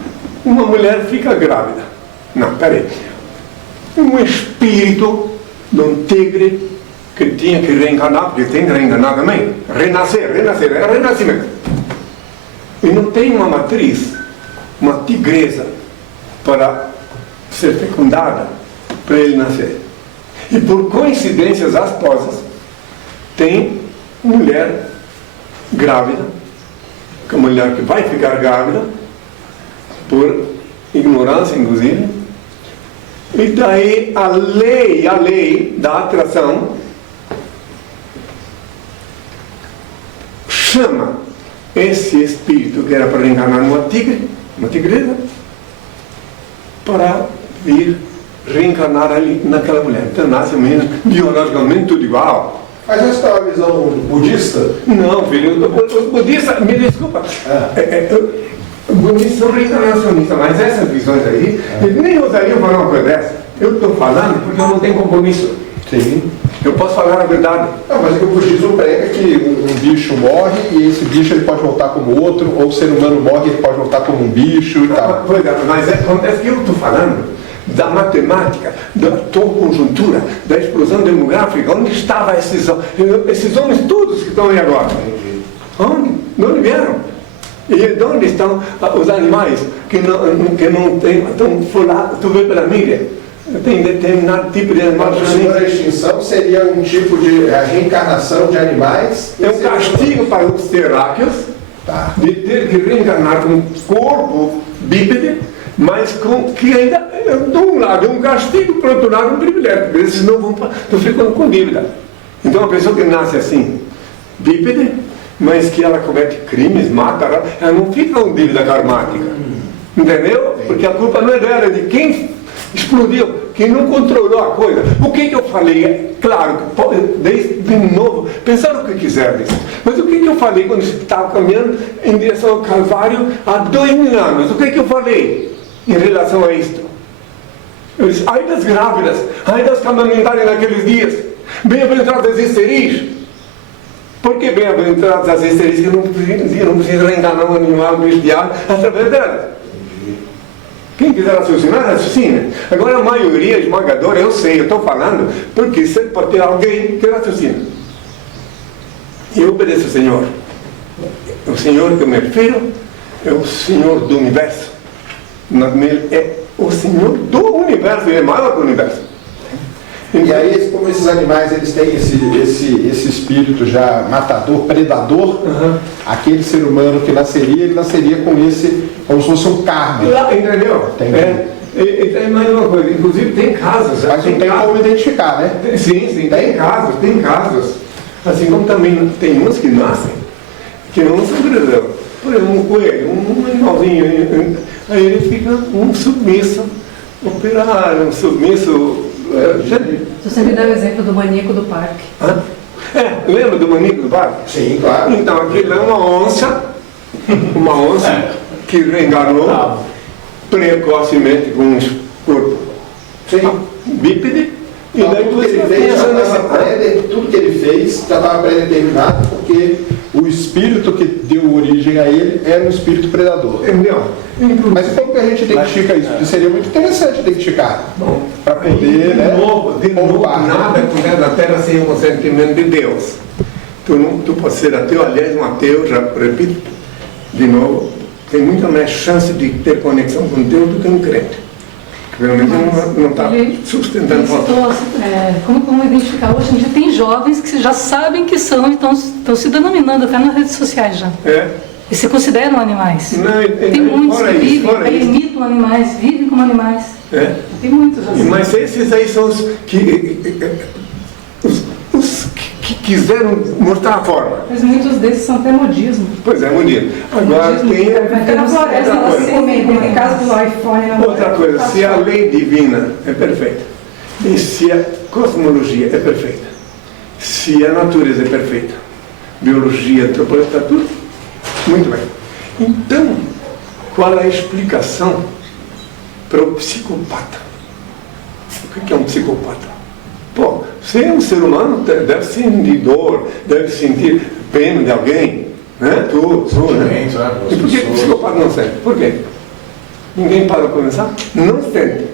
uma mulher fica grávida. Não, peraí. Um espírito de um tigre que tinha que reencarnar, porque tem que reencarnar também. Renascer, é renascimento. E não tem uma matriz, uma tigresa, para ser fecundada, para ele nascer. E por coincidências asposas, tem mulher grávida, que é uma mulher que vai ficar grávida, por ignorância, inclusive. E daí a lei da atração chama esse espírito que era para reencarnar numa tigresa, para vir reencarnar ali naquela mulher. Então nasce a menina, biologicamente tudo igual. Mas essa é uma visão budista? Não, filho, os budistas, me desculpa, os budistas são reencarnacionistas, mas essas visões aí, eles nem usariam falar uma coisa dessa. Eu estou falando porque eu não tenho compromisso. Sim. Eu posso falar a verdade. Não, mas o budismo prega que um bicho morre e esse bicho ele pode voltar como outro, ou o ser humano morre e ele pode voltar como um bicho e tal. Pois é, mas acontece que eu estou falando da matemática, da tua conjuntura, da explosão demográfica. Onde estavam esses homens todos que estão aí agora? Onde? De onde vieram? E de onde estão os animais que não têm, estão folados? Tu vê pela mídia? Tem determinado tipo de animal. A extinção seria um tipo de reencarnação de animais? É um castigo para os terráqueos, de ter que reencarnar com um corpo bípede, mas que ainda, de um lado é um castigo, por outro lado é um privilégio, porque eles não ficam com dívida. Então a pessoa que nasce assim, bípede, mas que ela comete crimes, mata, ela não fica com dívida karmática. Entendeu? Porque a culpa não é dela, é de quem explodiu, que não controlou a coisa. O que eu falei? Claro, de novo, pensaram o que quiserem. Mas o que eu falei quando estava caminhando em direção ao Calvário há 2000 anos? O que eu falei em relação a isto? Eu disse, ai das grávidas, ai das que amamentarem naqueles dias, bem-aventuradas as esteris. Por que bem-aventuradas as esteris que não precisam reencarnar um animal bestial através delas? Quem quiser raciocinar, raciocina. Agora a maioria esmagadora, eu sei, eu estou falando, porque sempre pode ter alguém que raciocina. E eu obedeço ao Senhor. O Senhor que eu me refiro é o Senhor do Universo. É o Senhor do Universo, ele é maior que o Universo. E aí, como esses animais eles têm esse espírito já matador, predador, aquele ser humano que nasceria, ele nasceria com esse, como se fosse um karma. Entendeu? E tem mais uma coisa, inclusive tem casos. Mas não tem como identificar, né? Sim, tem casos. Assim como também tem uns que nascem, que não são predadores. Por exemplo, um coelho, um animalzinho, aí ele fica um submisso operário, um submisso. Se você me der o exemplo do maníaco do parque. Lembra do maníaco do parque? Sim, claro. Então, aquilo é uma onça que reenganou precocemente com um corpo bípede. E daí você pensa nessa... Tudo que ele fez já estava pré-determinado, porque o espírito que deu origem a ele era um espírito predador. Entendeu? Mas como que a gente identifica isso? Porque seria muito interessante identificar. Para poder, de novo, nada acontece na Terra sem o consentimento de Deus. Tu pode ser ateu, aliás, um ateu, já repito, de novo, tem muita mais chance de ter conexão com Deus do que um crente. Pelo menos não está sustentando. Como identificar? Hoje em dia tem jovens que já sabem que são e estão se denominando até nas redes sociais já. E se consideram animais. Tem muitos que vivem, imitam animais, vivem como animais. Tem muitos assim. Mas esses aí são os que quiseram mostrar a forma. Mas muitos desses são até modismo. Pois é, modismo. Agora tem No caso do iPhone. outra coisa, se a lei divina é perfeita, e se a cosmologia é perfeita, se a natureza é perfeita, biologia, antropologia, está tudo muito bem. Então, qual é a explicação para o psicopata? O que é um psicopata? Pô, você é um ser humano, deve sentir dor, deve sentir pena de alguém, né? Tu, né? E por que o psicopata não sente? Por quê? Ninguém para pensar? Não sente.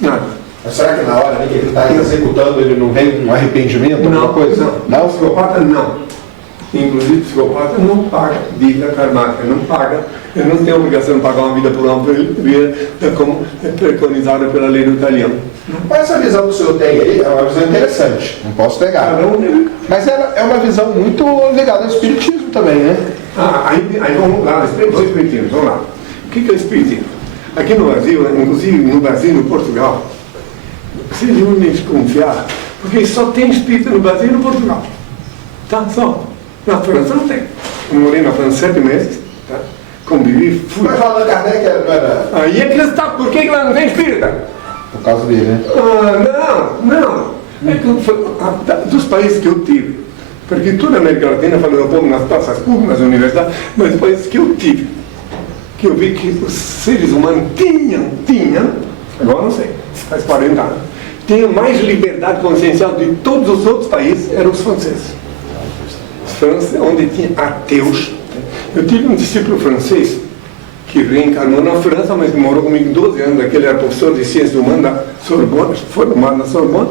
Nada. Mas será que na hora que ele está executando, ele não vem um arrependimento, alguma coisa? Não, o psicopata não. Inclusive, o psicopata não paga dívida karmática, não paga, ele não tem a obrigação de pagar uma vida por uma vida como é preconizada pela lei do italiano. Mas essa visão que o senhor tem aí é uma visão interessante, não posso negar. Mas é uma visão muito ligada ao espiritismo também, né? Aí vamos lá, dois espiritismos, vamos lá. O que é o espiritismo? Aqui no Brasil, inclusive no Brasil e no Portugal, vocês vão desconfiar, porque só tem espírito no Brasil e no Portugal. Tá? Só. Na França não tem. Eu morei na França 7 meses, tá? Convivi, fui. Mas Allan Kardec não era... Aí é que está, por que lá não tem espírita? Por causa dele, né? Não. É que dos países que eu tive, porque toda a América Latina, falando um pouco nas praças públicas, nas universidades, mas os países que eu tive, que eu vi que os seres humanos tinham, agora não sei, faz 40 anos, tinham mais liberdade consciencial de todos os outros países, eram os franceses. França, onde tinha ateus. Eu tive um discípulo francês que reencarnou na França, mas morou comigo 12 anos, ele era professor de ciências humanas da Sorbonne, formado na Sorbonne,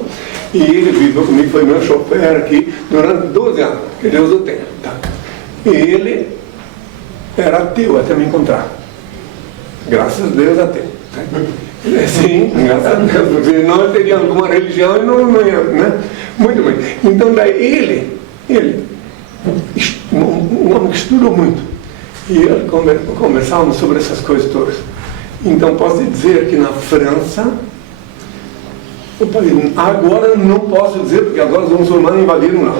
e ele viveu comigo, foi meu chofer aqui durante 12 anos, que Deus o tenha. Tá? E ele era ateu até me encontrar. Graças a Deus ateu. Tá? Sim, graças a Deus, porque senão ele teria alguma religião e não ia, né? Muito bem. Então daí ele um homem que estudou muito, e ele conversávamos sobre essas coisas todas. Então posso dizer que na França, agora não posso dizer, porque agora os muçulmanos invadiram lá,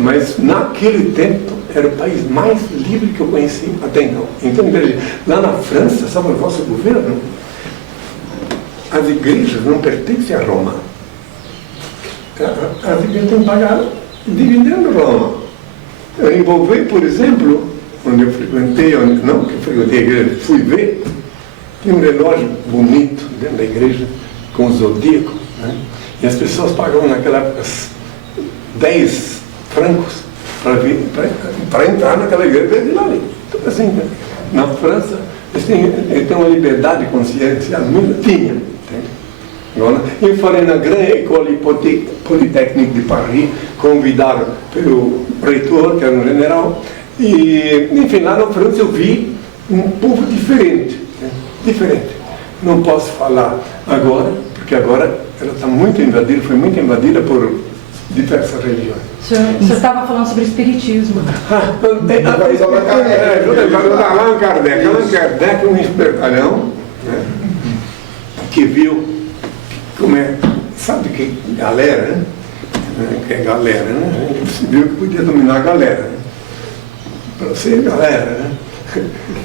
mas naquele tempo era o país mais livre que eu conheci até então. Então lá na França, sabe o vosso governo? as igrejas não pertencem a Roma. As igrejas têm que pagar dividendo Roma. Eu envolvi, por exemplo, onde eu frequentei, não que eu frequentei a igreja, fui ver, tinha um relógio bonito dentro da igreja, com o zodíaco, né? E as pessoas pagavam naquela época 10 francos para entrar naquela igreja e ver ali. Então, assim, na França, eles têm uma liberdade de consciência, tinha. Agora, eu falei na grande École Polytechnique de Paris, convidado pelo reitor, que era um general, e, enfim, lá na França eu vi um povo diferente, né? Diferente. Não posso falar agora, porque agora ela está muito invadida, foi muito invadida por diversas religiões. O senhor estava falando sobre espiritismo. Allan Kardec, um espertalhão, né? Que viu como é, sabe que galera, né? Que é galera, né? Ele viu que podia dominar a galera, né? Para ser galera, né?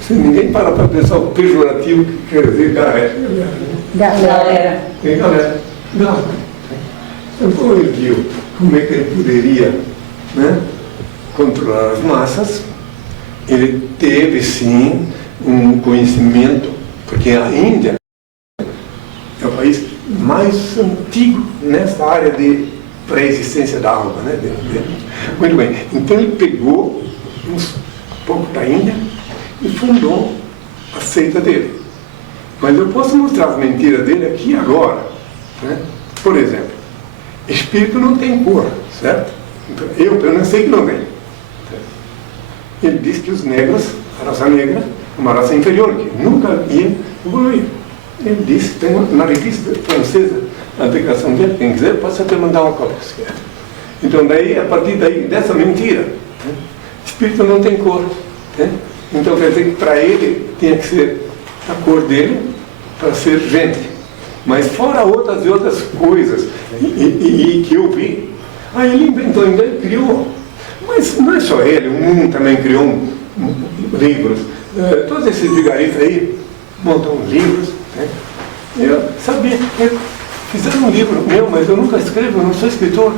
Se ninguém para pensar o pejorativo que quer dizer galera. Galera. É galera. Não. Então ele viu como é que ele poderia, né, controlar as massas. Ele teve sim um conhecimento, porque a Índia é o país mais antigo nessa área de pré-existência da alma, né? Muito bem. Então ele pegou um pouco da Índia e fundou a seita dele. Mas eu posso mostrar as mentiras dele aqui agora, né? Por exemplo, espírito não tem cor, certo? Então, eu pelo menos sei que não tem. Ele diz que os negros, a raça negra, é uma raça inferior, que nunca ia evoluir. Ele disse, tem na revista francesa, a declaração dele, quem quiser, pode até mandar uma cópia se quer. Então, daí, a partir daí, dessa mentira, né, espírito não tem cor. Né? Então, quer dizer que para ele tinha que ser a cor dele para ser gente. Mas fora outras coisas e que eu vi, aí ele inventou, ainda ele criou. Mas não é só ele, o mundo também criou livros. Todos esses vigaristas aí montam livros. Né? Eu sabia que fizeram um livro meu, mas eu nunca escrevo, eu não sou escritor.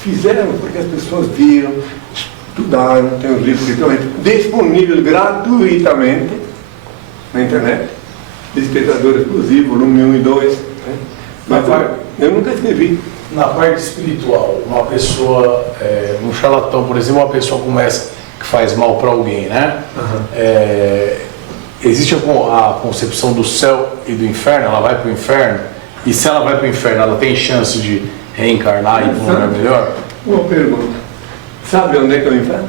Fizeram porque as pessoas viram, estudaram, tem os livros que estão disponíveis gratuitamente na internet. Despertador Exclusivo, volume 1 e 2. Né? Mas eu nunca escrevi. Na parte espiritual, uma pessoa, um charlatão, por exemplo, uma pessoa começa que faz mal para alguém, né? Existe a concepção do céu e do inferno, ela vai para o inferno, e se ela vai para o inferno, ela tem chance de reencarnar e ir para um lugar melhor? Boa pergunta. Sabe onde é que é o inferno?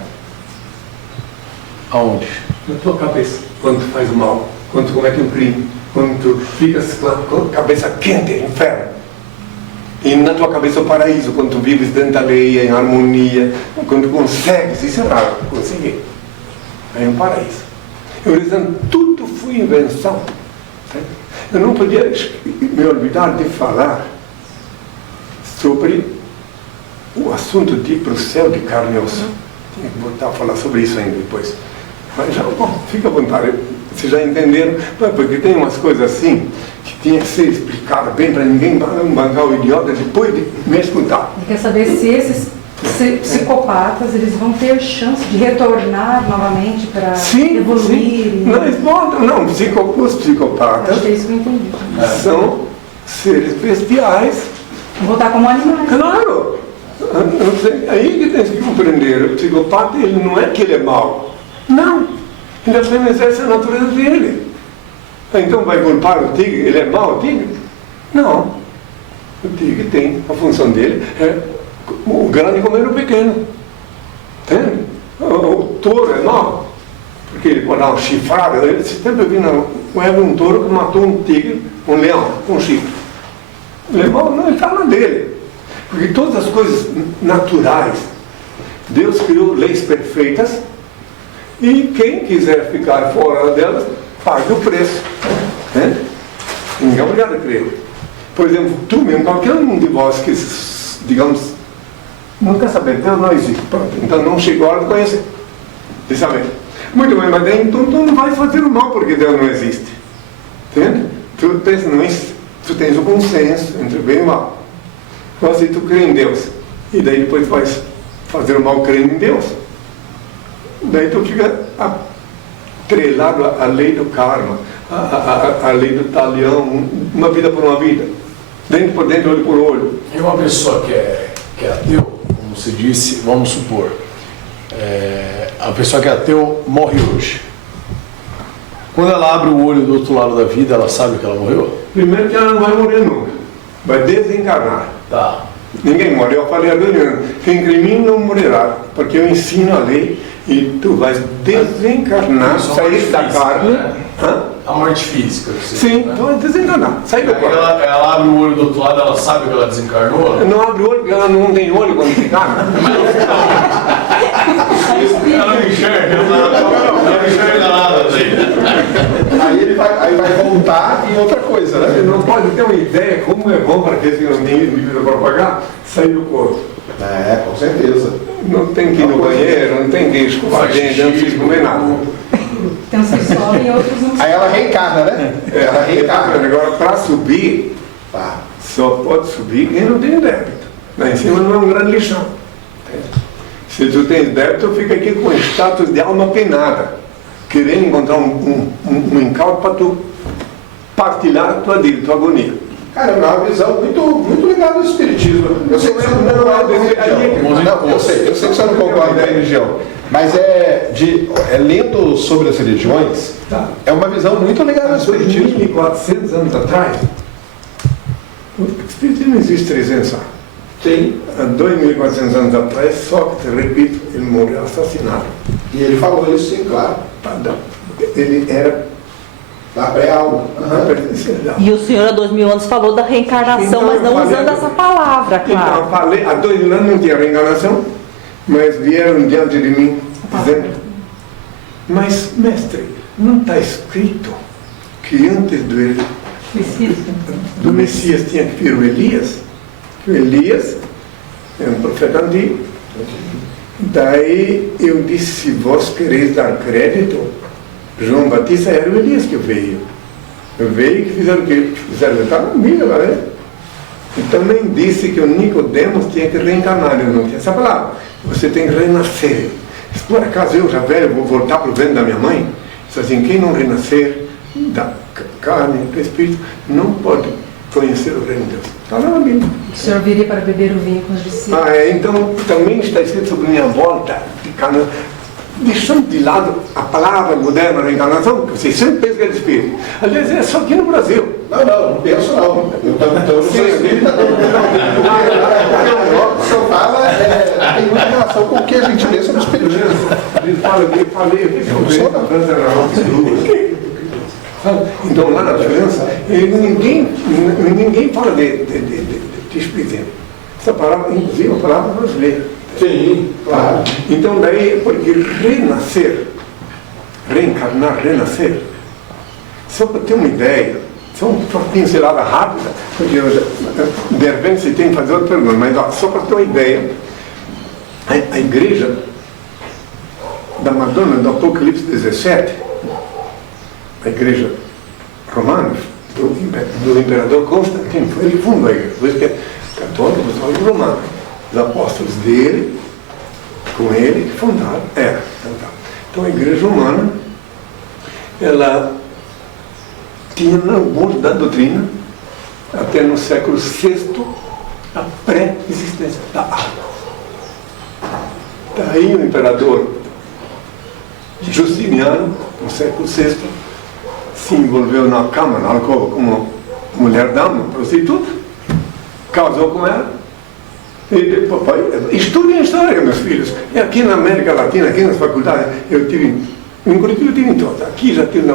Aonde? Na tua cabeça, quando tu faz o mal, quando tu comete um crime, quando tu ficas com a cabeça quente, é inferno. E na tua cabeça é o paraíso, quando tu vives dentro da lei, em harmonia, quando tu consegues, isso é raro, conseguir. É um paraíso. Eu dizendo, tudo foi invenção. Certo? Eu não podia me olvidar de falar sobre o assunto de ir para o céu de carne e osso. Tinha que voltar a falar sobre isso ainda depois. Mas já, bom, fica à vontade. Vocês já entenderam? Porque tem umas coisas assim que tinha que ser explicada bem para ninguém bancar o idiota depois de me escutar. Ele quer saber se esses psicopatas eles vão ter chance de retornar novamente para evoluir. Sim. Não, os psicopatas acho que é isso que eu entendi. São seres bestiais. Vão voltar como animais. Claro! Aí que tem que compreender. O psicopata, ele não é que ele é mau. Não! Ele apenas exerce a natureza dele. Então vai culpar o tigre? Ele é mau, o tigre? Não. O tigre tem a função dele, o grande comer o pequeno. Entende? O touro é mau, porque ele pode dar uma chifrada. Esse tempo eu vi na web um touro que matou um tigre, um leão, com um chifre. O leão não, ele está na dele. Porque todas as coisas naturais, Deus criou leis perfeitas, e quem quiser ficar fora delas, pague o preço. Né? Ninguém é obrigado a crer. Por exemplo, tu mesmo, qualquer um de vós que, digamos, não quer saber, Deus não existe. Pronto, então não chegou a hora de conhecer. De saber. Muito bem, mas então tu não vai fazer o mal porque Deus não existe. Entende? Tu pensa, não é isso. Tu tens o consenso entre o bem e o mal. Ou se tu crê em Deus, e daí depois vai fazer o mal crendo em Deus, daí tu fica atrelado à lei do karma, à lei do talião, uma vida por uma vida, dentro por dentro, olho por olho. E uma pessoa que é ateu, como você disse, vamos supor, a pessoa que é ateu morre hoje. Quando ela abre o olho do outro lado da vida, ela sabe que ela morreu? Primeiro que ela não vai morrer nunca, vai desencarnar. Tá. Ninguém morre. Eu falei a Daniel, quem crê em mim não morrerá, porque eu ensino a lei e tu vais desencarnar, sair da carne. Né? A morte física. Sim, tu vai desencarnar, sair do corpo. Ela abre o olho do outro lado, ela sabe que ela desencarnou? Não abre o olho porque ela não tem olho quando desencarna. Ela não enxerga, ela não enxerga nada. Aí vai voltar em outra coisa, né? Você não pode ter uma ideia como é bom para aqueles que não têm vida para pagar sair do corpo. Com certeza. Não tem que ir no banheiro, não tem que escovar dente, não precisa comer nada. Tem uns que sobem e outros não. Aí ela reencarna, né? Ela reencarna. Agora, para subir, só pode subir quem não tem débito. Lá em cima não é um grande lixão. Se tu tens débito, fica aqui com status de alma penada, querendo encontrar um encalço para tu partilhar a tua dívida, tua agonia. Cara, é uma visão muito ligada ao espiritismo. Eu sei que você não concorda com a religião. Eu sei que você não concorda com a religião. Mas lendo sobre as religiões, é uma visão muito ligada ao espiritismo. 2.400 anos atrás, o espiritismo existe 300 anos. Sim. Há 2.400 anos atrás, Sócrates, repito, ele morreu assassinado. E ele falou isso, sim, claro. Ele era da pré-alma. E o senhor há 2000 anos falou da reencarnação, Então, mas não usando essa palavra, claro. Então, falei, há 2.000 anos não tinha reencarnação, mas vieram diante de mim dizendo, mas mestre, não está escrito que antes do Messias tinha que vir o Elias? Que o Elias é um profeta antigo. Daí eu disse, se vós quereis dar crédito, João Batista era o Elias que veio. Veio que fizeram o quê? Fizeram levar na Bíblia, né? E também disse que o Nicodemos tinha que reencarnar, eu não tinha essa palavra. Você tem que renascer. Se por acaso eu já velho vou voltar para o ventre da minha mãe, disse assim, quem não renascer da carne, do espírito, não pode conhecer o reino de Deus. Está lá na Bíblia. O senhor viria para beber o vinho com os discípulos. Então também está escrito sobre minha volta de Canaã. Deixando de lado a palavra moderna reencarnação, que vocês sempre pensam que é de espírito. Aliás, é só aqui no Brasil. Não penso não. Eu sou espírita, o que o senhor fala tem muita relação com o que a gente lê sobre o espiritismo. Ele fala que eu falei, então lá na França, ninguém fala de espiritismo. Essa palavra, inclusive, é uma palavra brasileira. Sim, claro. Então daí, porque renascer, reencarnar, renascer, só para ter uma ideia, só uma pincelada rápida, porque de repente você tem que fazer outra pergunta, mas só para ter uma ideia, a igreja da Madonna do Apocalipse 17, a igreja romana, do imperador Constantino, ele fundou a igreja, por isso que é católico, apostólico romano. Os apóstolos dele, com ele, que fundaram, Então a igreja romana, ela tinha no mundo da doutrina, até no século VI, a pré-existência da água. Daí o imperador Justiniano, no século VI, se envolveu na cama, na alcova, como mulher-dama, prostituta, casou com ela. E papai, estudem a história, meus filhos. E aqui na América Latina, aqui nas faculdades, eu tive, em Curitiba eu tive em todas. Aqui já tive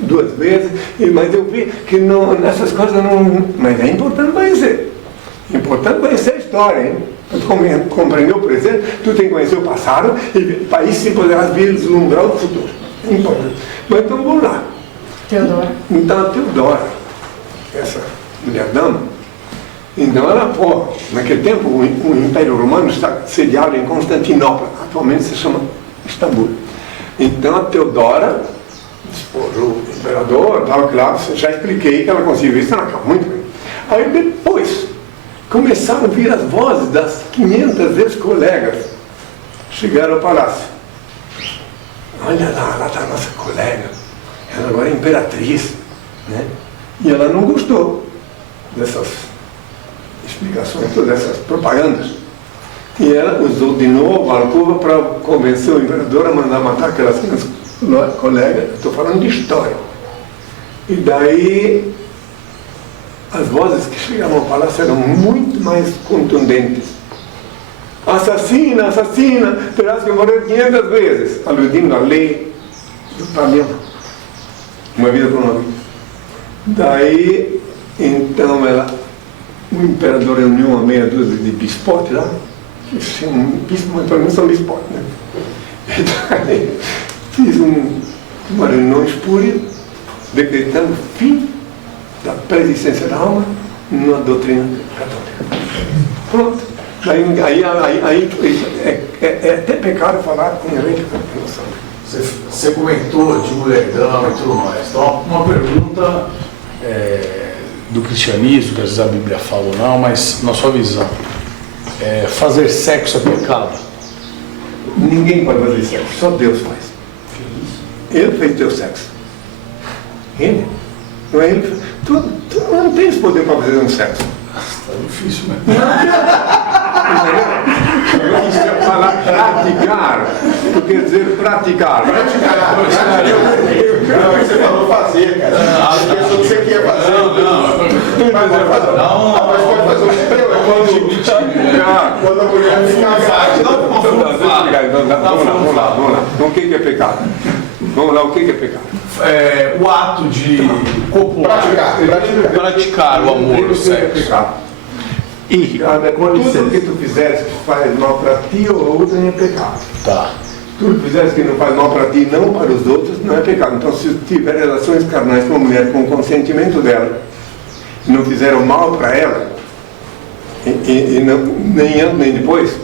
2 vezes, mas eu vi que nessas coisas não. Mas é importante conhecer. É importante conhecer a história, hein? Para tu compreender o presente, tu tem que conhecer o passado, e para aí sim poderás vislumbrar o futuro. É importante. Mas então vamos lá. Teodora. Então a Teodora, essa mulher-dama, então ela, naquele tempo o Império Romano está sediado em Constantinopla, atualmente se chama Istambul. Então a Teodora despojou o imperador, tal, que lá já expliquei que ela conseguiu isso na cama, muito bem. Aí depois começaram a vir as vozes das 500 ex-colegas. Chegaram ao palácio. Olha lá está a nossa colega, ela agora é imperatriz, né? E ela não gostou dessas explicações, todas essas propagandas. E ela usou de novo a alcova para convencer o imperador a mandar matar aquelas 500 colegas. Estou falando de história. E daí as vozes que chegavam ao palácio eram muito mais contundentes. Assassina, assassina, terás que morrer 500 vezes, aludindo à lei do talião. Uma vida por uma vida. Daí, então, o imperador reuniu uma meia dúzia de bispotes lá, que são bispotes, para mim são bispotes, né? E daí fiz uma reunião espúria, decretando o fim da preexistência da alma na doutrina católica. Pronto. Aí é até pecado falar com gente com noção. Você comentou de mulherão e tudo mais. Então, uma pergunta do cristianismo, que às vezes a Bíblia fala ou não, mas na sua visão, fazer sexo é pecado? Ninguém pode fazer sexo, só Deus faz. Ele fez teu sexo. Ele? Não é ele? Tu não tens poder para fazer um sexo. Está difícil, né? Eu quis falar praticar. Tu quer dizer praticar. Praticar. Não, você falou fazer, cara. Você pensou que você quer fazer. Mas pode fazer. Mas pode fazer o quando a mulher Vamos lá. O que é pecado? Vamos lá, o que é pecado? O ato de copular, praticar o amor, o sexo. E tudo que tu fizeres que faz mal para ti ou outro é pecado. Tá. Tudo que fizeres que não faz mal para ti e não para os outros não é pecado. Então, se tiver relações carnais com a mulher com o consentimento dela, e não fizeram mal para ela, e não, nem antes nem depois,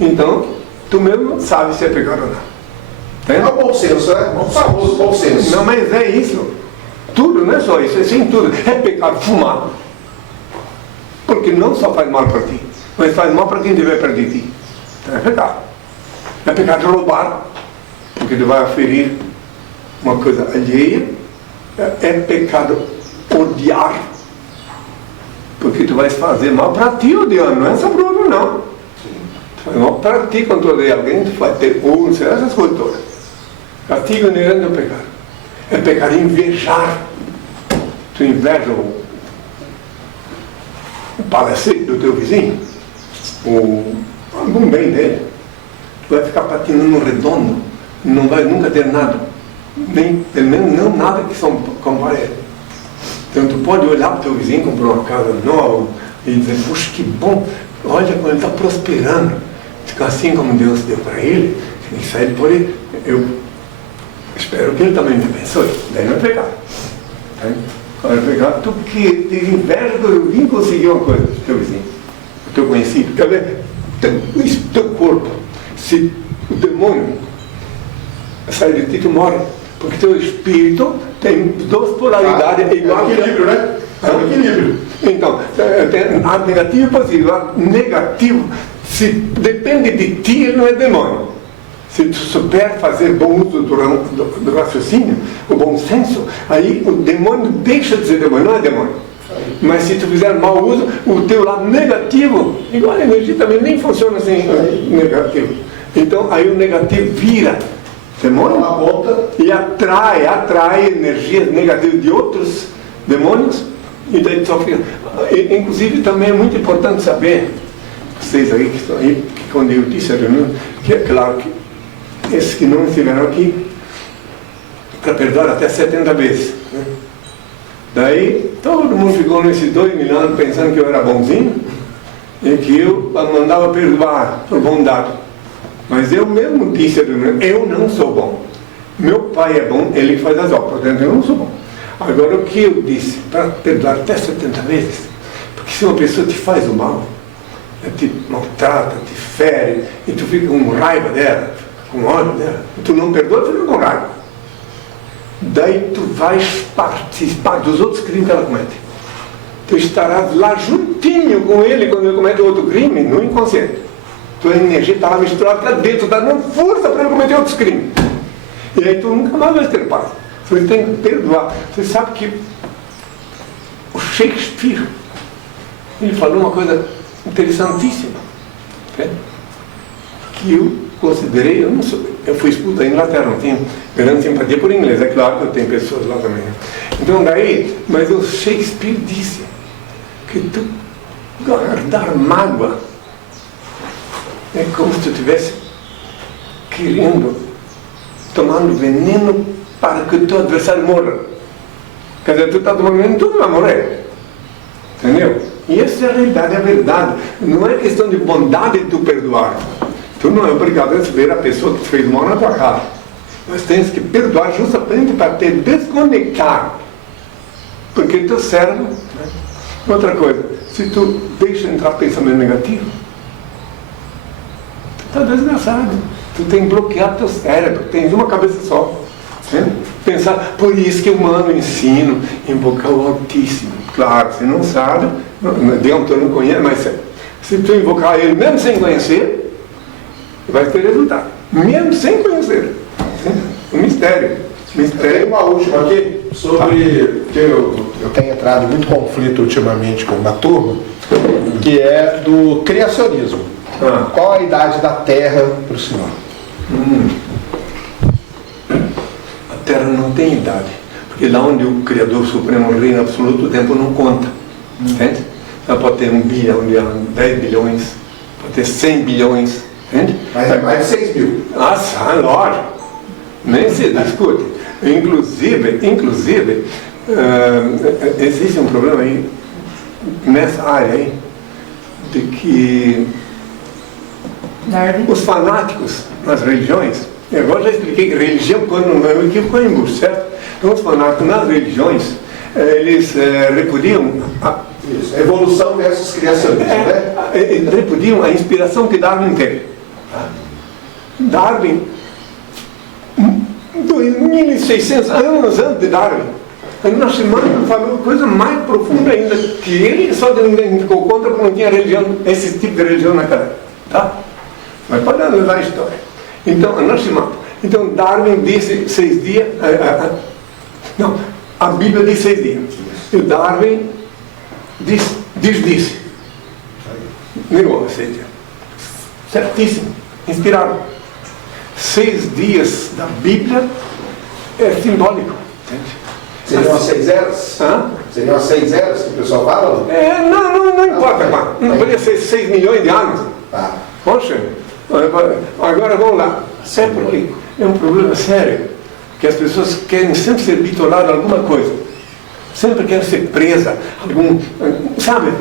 então tu mesmo sabe se é pecado ou não. É o bom senso, né? O famoso bom senso. Não, mas é isso. Tudo, não é só isso, é sim tudo. É pecado fumar. Porque não só faz mal para ti, mas faz mal para quem estiver perto de ti. Então é pecado. É pecado roubar, porque tu vai ferir uma coisa alheia. É pecado odiar, porque tu vais fazer mal para ti odiando, não é só para o outro, não. Tu faz mal para ti quando tu odeia alguém, tu vai ter essas coisas todas. Castigo inerente ao pecado. É pecado invejar. Tu inveja o palacete do teu vizinho, algum bem dele. Tu vai ficar patinando redondo, não vai nunca ter nada, nem não nada que são compare ele. Então tu pode olhar para o teu vizinho, comprou uma casa nova e dizer, puxa, que bom, olha como ele está prosperando, assim como Deus deu para ele, isso aí ele pode, eu espero que ele também me abençoe. Daí não é pecado. Agora é pecado tu que teve inveja do teu vizinho conseguir uma coisa do teu vizinho, do teu conhecido. Quer ver? Teu corpo, se o demônio sai de ti, tu morre. Porque teu espírito tem duas polaridades igual. É equilíbrio, né? É um equilíbrio. Então, tem a negativo e positivo. A negativo, se depende de ti, ele não é demônio. Se tu souber fazer bom uso do raciocínio, o bom senso, aí o demônio deixa de ser demônio, não é demônio. Mas se tu fizer mau uso, o teu lado negativo, igual a energia também nem funciona assim, negativo. Então aí o negativo vira demônio e atrai energias negativas de outros demônios, e daí só fica. Inclusive também é muito importante saber, vocês aí que estão aí, que quando eu disse a reunião, que é claro que esses que não estiveram aqui, para perdoar até 70 vezes. Né? Daí todo mundo ficou nesses 2000 anos pensando que eu era bonzinho e que eu mandava perdoar por bondade. Mas eu mesmo disse, eu não sou bom. Meu pai é bom, ele faz as obras, portanto eu não sou bom. Agora o que eu disse, para perdoar até 70 vezes, porque se uma pessoa te faz o mal, te maltrata, te fere, e tu fica com raiva dela, com ódio dela, tu não perdoa, tu fica com raiva. daí tu vais participar dos outros crimes que ela comete. Tu estarás lá juntinho com ele quando ele comete outro crime, no inconsciente. Tua energia está lá misturada, está dentro, está dando força para ele cometer outros crimes. E aí tu nunca mais vai ter paz. Você tem que perdoar. Você sabe que o Shakespeare, ele falou uma coisa interessantíssima, né? Que eu considerei, eu fui expulso da Inglaterra, não tenho grande simpatia por inglês, é claro que eu tenho pessoas lá também. Então daí, mas o Shakespeare disse que tu guardar mágoa é como se tu estivesse querendo, tomando veneno para que o teu adversário morra. Quer dizer, tu está tomando veneno, tu não vai morrer. Entendeu? E essa é a realidade, é a verdade. Não é questão de bondade de tu perdoar. Tu não é obrigado a receber a pessoa que te fez mal na tua casa. Mas tens que perdoar justamente para te desconectar. Porque teu cérebro... Né? Outra coisa, se tu deixa entrar pensamento negativo, tu está desgraçado. Tu tem que bloquear teu cérebro. Tens uma cabeça só. Né? Pensar, por isso que eu mando ensino, invocar o Altíssimo. Claro, você não sabe, Deus tu não conhece, mas se tu invocar ele mesmo sem conhecer, vai ter resultado. Mesmo sem conhecer. Um mistério. Tem uma última aqui sobre que eu tenho entrado em muito conflito ultimamente na turma, que é do criacionismo. Qual a idade da Terra para o senhor? A Terra não tem idade. Porque lá onde o Criador Supremo reina absoluto, o tempo não conta. Entende? Ela pode ter 1 bilhão, 10 bilhões, pode ter 100 bilhões. Entende? Mas é mais de 6 mil. Lógico. Nem se discute. Inclusive, existe um problema aí, nessa área aí, de que os fanáticos nas religiões, eu agora já expliquei que religião, quando não é o equívoco, é embuste, certo? Então os fanáticos nas religiões, eles repudiam a evolução versus criacionismo, né? Repudiam a inspiração que Darwin teve. Darwin, 2.600 anos antes de Darwin, Nascimento falou coisa mais profunda ainda, que ele só ficou contra porque não tinha religião, esse tipo de religião naquela época. Tá? Mas pode analisar a história. Então, Nascimento. Então, Darwin disse 6 dias. Não, a Bíblia diz 6 dias. E Darwin disse. Negou 6 dias. Certíssimo. Inspirado. 6 dias da Bíblia é simbólico. Entende? Seriam as 6 eras? Seriam as 6 eras que o pessoal fala? Não importa, não poderia ser 6 milhões de anos. Poxa, agora vamos lá. É porque é um problema sério, que as pessoas querem sempre ser bitoladas a alguma coisa. Sempre querem ser presa, sabe,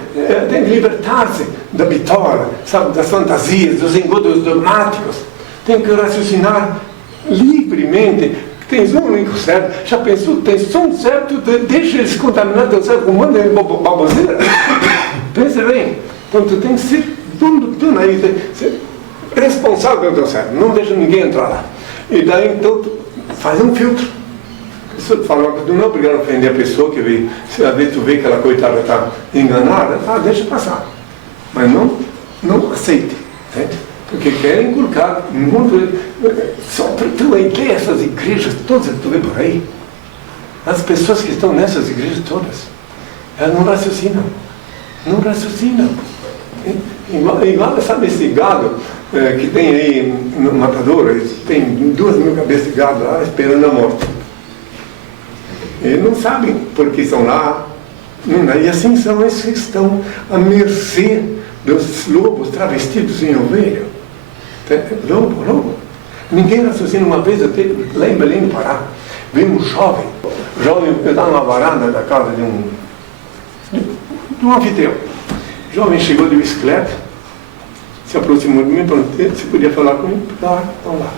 tem que libertar-se da bitola, sabe, das fantasias, dos engodos dogmáticos. Tem que raciocinar livremente. Tens um único cérebro. Já pensou? Tens só um cérebro, deixa ele se contaminar teu cérebro com um monte de baboseira. Pensa bem. Então tu tem que ser dono do teu nariz, ser responsável pelo teu cérebro. Não deixa ninguém entrar lá. E daí então tu faz um filtro. Se tu fala que tu não é obrigado a ofender a pessoa que vê, se às vezes tu vê que aquela coitada está enganada, deixa passar. Mas não aceite. Entende? Porque querem inculcar muito. Só para tu entender essas igrejas todas que tu vê por aí, as pessoas que estão nessas igrejas todas, elas não raciocinam. Não raciocinam. Igual, sabe esse gado que tem aí no matador, tem 2.000 cabeças de gado lá esperando a morte. Eles não sabem por que estão lá. E assim são esses que estão à mercê dos lobos travestidos em ovelha. Lobo. Ninguém raciocina. Uma vez eu teve lá em Belém do Pará, veio um jovem estava na varanda da casa de um anfitrião. O jovem chegou de bicicleta, se aproximou de mim, perguntou se podia falar comigo. Claro, vamos lá.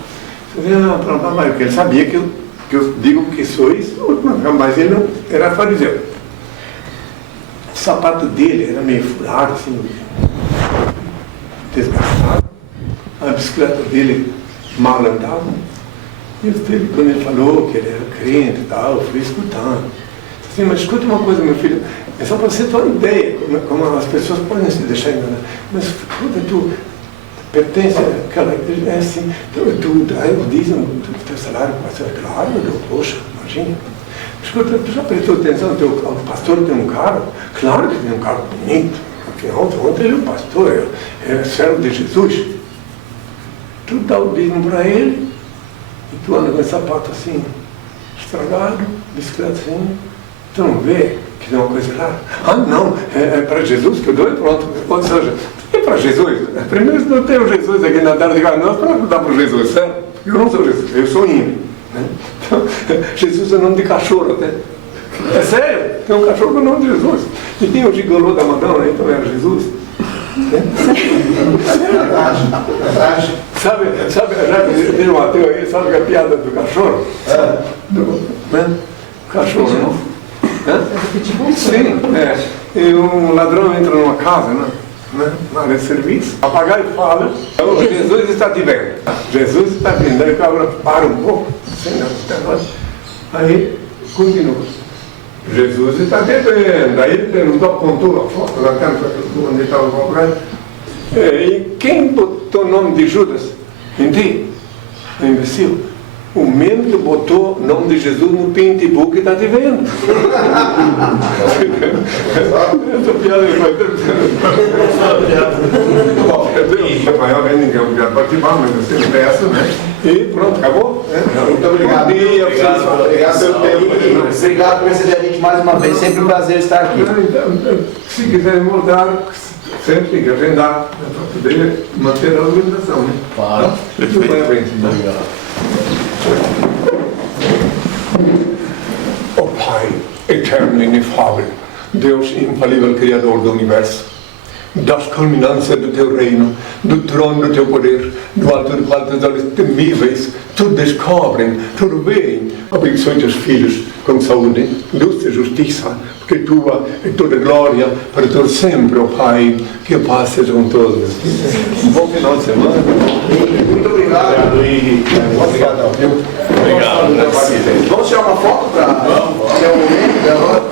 Porque ele sabia que eu digo que sou isso, mas ele não era fariseu. O sapato dele era meio furado, assim, desgastado. A bicicleta dele mal andava. E quando ele falou que ele era crente e tal, eu fui escutando. Assim, mas escuta uma coisa, meu filho, é só para você ter uma ideia, como as pessoas podem se deixar enganar. Mas escuta, tu pertence àquela igreja, é assim, aí dizem o teu salário vai ser claro, poxa, imagina. Escuta, tu já prestou atenção, o pastor tem um carro? Claro que tem um carro bonito, porque ontem ele é um pastor, é servo de Jesus. Tu dá o dízimo para ele, e tu anda com esse sapato assim, estragado, bicicleta assim, tu não vê que tem uma coisa lá? Ah, não, é para Jesus que eu dou e pronto. Ou seja, é para Jesus. Primeiro não tenho Jesus aqui na terra de Canoas para dar para Jesus, certo? Eu não sou Jesus, eu sou índio. Né? Então, Jesus é nome de cachorro até. É sério, tem um cachorro com o nome de Jesus. E tem o gigolô da Madonna, então era Jesus. É verdade. Sabe, já que tem um ateu aí, sabe a piada do cachorro? Né? Cachorro, não? Sim, E um ladrão entra numa casa, né? Na área de serviço, papagaio fala, Jesus está te vendo. Jesus está vindo. Aí o cabra para um pouco, assim, aí continua. Jesus está te vendo. Aí ele perguntou, apontou a foto da câmera onde estava o papagaio. E quem botou o nome de Judas em ti? O imbecil. O mesmo que botou o nome de Jesus no Pintibu que está te vendo. Essa piada foi maior que ninguém podia participar, mas você peça, né? E pronto, acabou. Muito obrigado. Bom dia, obrigado pelo tempo. Obrigado por receber a gente mais uma vez. Sempre um prazer estar aqui. Então, se quiserem voltar, sempre tem que agendar para poder manter a organização, né? Claro. Perfeito. Ó Pai, eterno e inefável, Deus infalível, Criador do Universo, das culminâncias do Teu reino, do trono do Teu poder, do alto do qual Teus olhos temíveis tudo descobrem, tudo veem. Abençoe Teus filhos com saúde, luz e justiça, porque Tua é toda glória para todos sempre, ó Pai, que a paz seja com todos. Bom final de semana. Muito obrigado. Obrigadão, viu? Obrigado. Vamos tirar uma foto para ter um momento agora?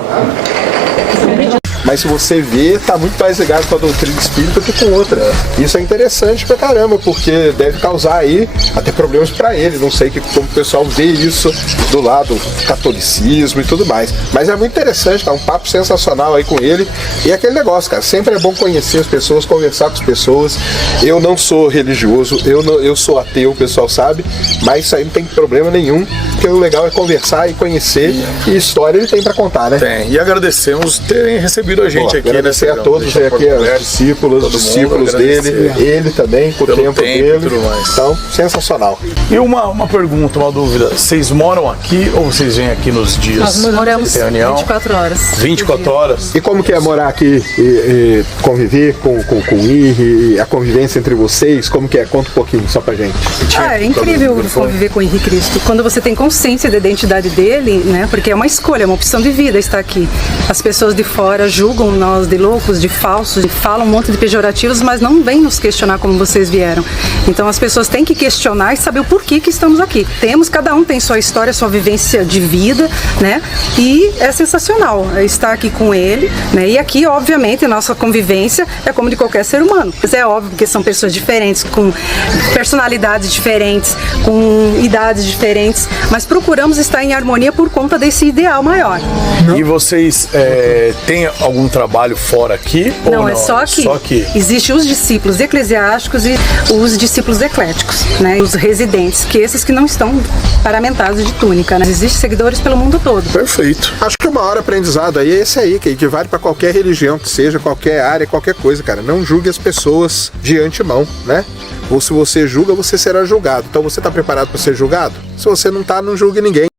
Mas se você vê, tá muito mais ligado com a doutrina espírita do que com outra. Isso é interessante pra caramba, porque deve causar aí até problemas pra ele. Não sei como o pessoal vê isso do lado do catolicismo e tudo mais. Mas é muito interessante, tá um papo sensacional aí com ele. E aquele negócio, cara, sempre é bom conhecer as pessoas, conversar com as pessoas. Eu não sou religioso, eu sou ateu, o pessoal sabe, mas isso aí não tem problema nenhum, porque o legal é conversar e conhecer, e história ele tem pra contar, né? Tem, e agradecemos terem recebido a gente aqui, agradecer a todos aqui, os discípulos dele, ele também, com o tempo dele. Então, sensacional. E uma pergunta, uma dúvida: vocês moram aqui ou vocês vêm aqui nos dias? Nós moramos reunião? 24 horas. 24 horas? E como que é morar aqui e conviver com o Henri, a convivência entre vocês? Como que é? Conta um pouquinho só pra gente. É incrível conviver com o Henri Cristo. Quando você tem consciência da identidade dele, né? Porque é uma escolha, é uma opção de vida estar aqui. As pessoas de fora julgam nós de loucos, de falsos, falam um monte de pejorativos, mas não vêm nos questionar como vocês vieram. Então as pessoas têm que questionar e saber o porquê que estamos aqui. Cada um tem sua história, sua vivência de vida, né? E é sensacional estar aqui com ele, né? E aqui, obviamente, a nossa convivência é como de qualquer ser humano. Mas é óbvio que são pessoas diferentes, com personalidades diferentes, com idades diferentes, mas procuramos estar em harmonia por conta desse ideal maior. E vocês têm algum trabalho fora aqui? Não, é só aqui. Só aqui. Existem os discípulos eclesiásticos e os discípulos ecléticos, né? Os residentes, que esses que não estão paramentados de túnica, né? Existem seguidores pelo mundo todo. Perfeito. Acho que o maior aprendizado aí é esse aí, que vale para qualquer religião que seja, qualquer área, qualquer coisa, cara. Não julgue as pessoas de antemão, né? Ou se você julga, você será julgado. Então você está preparado para ser julgado? Se você não está, não julgue ninguém.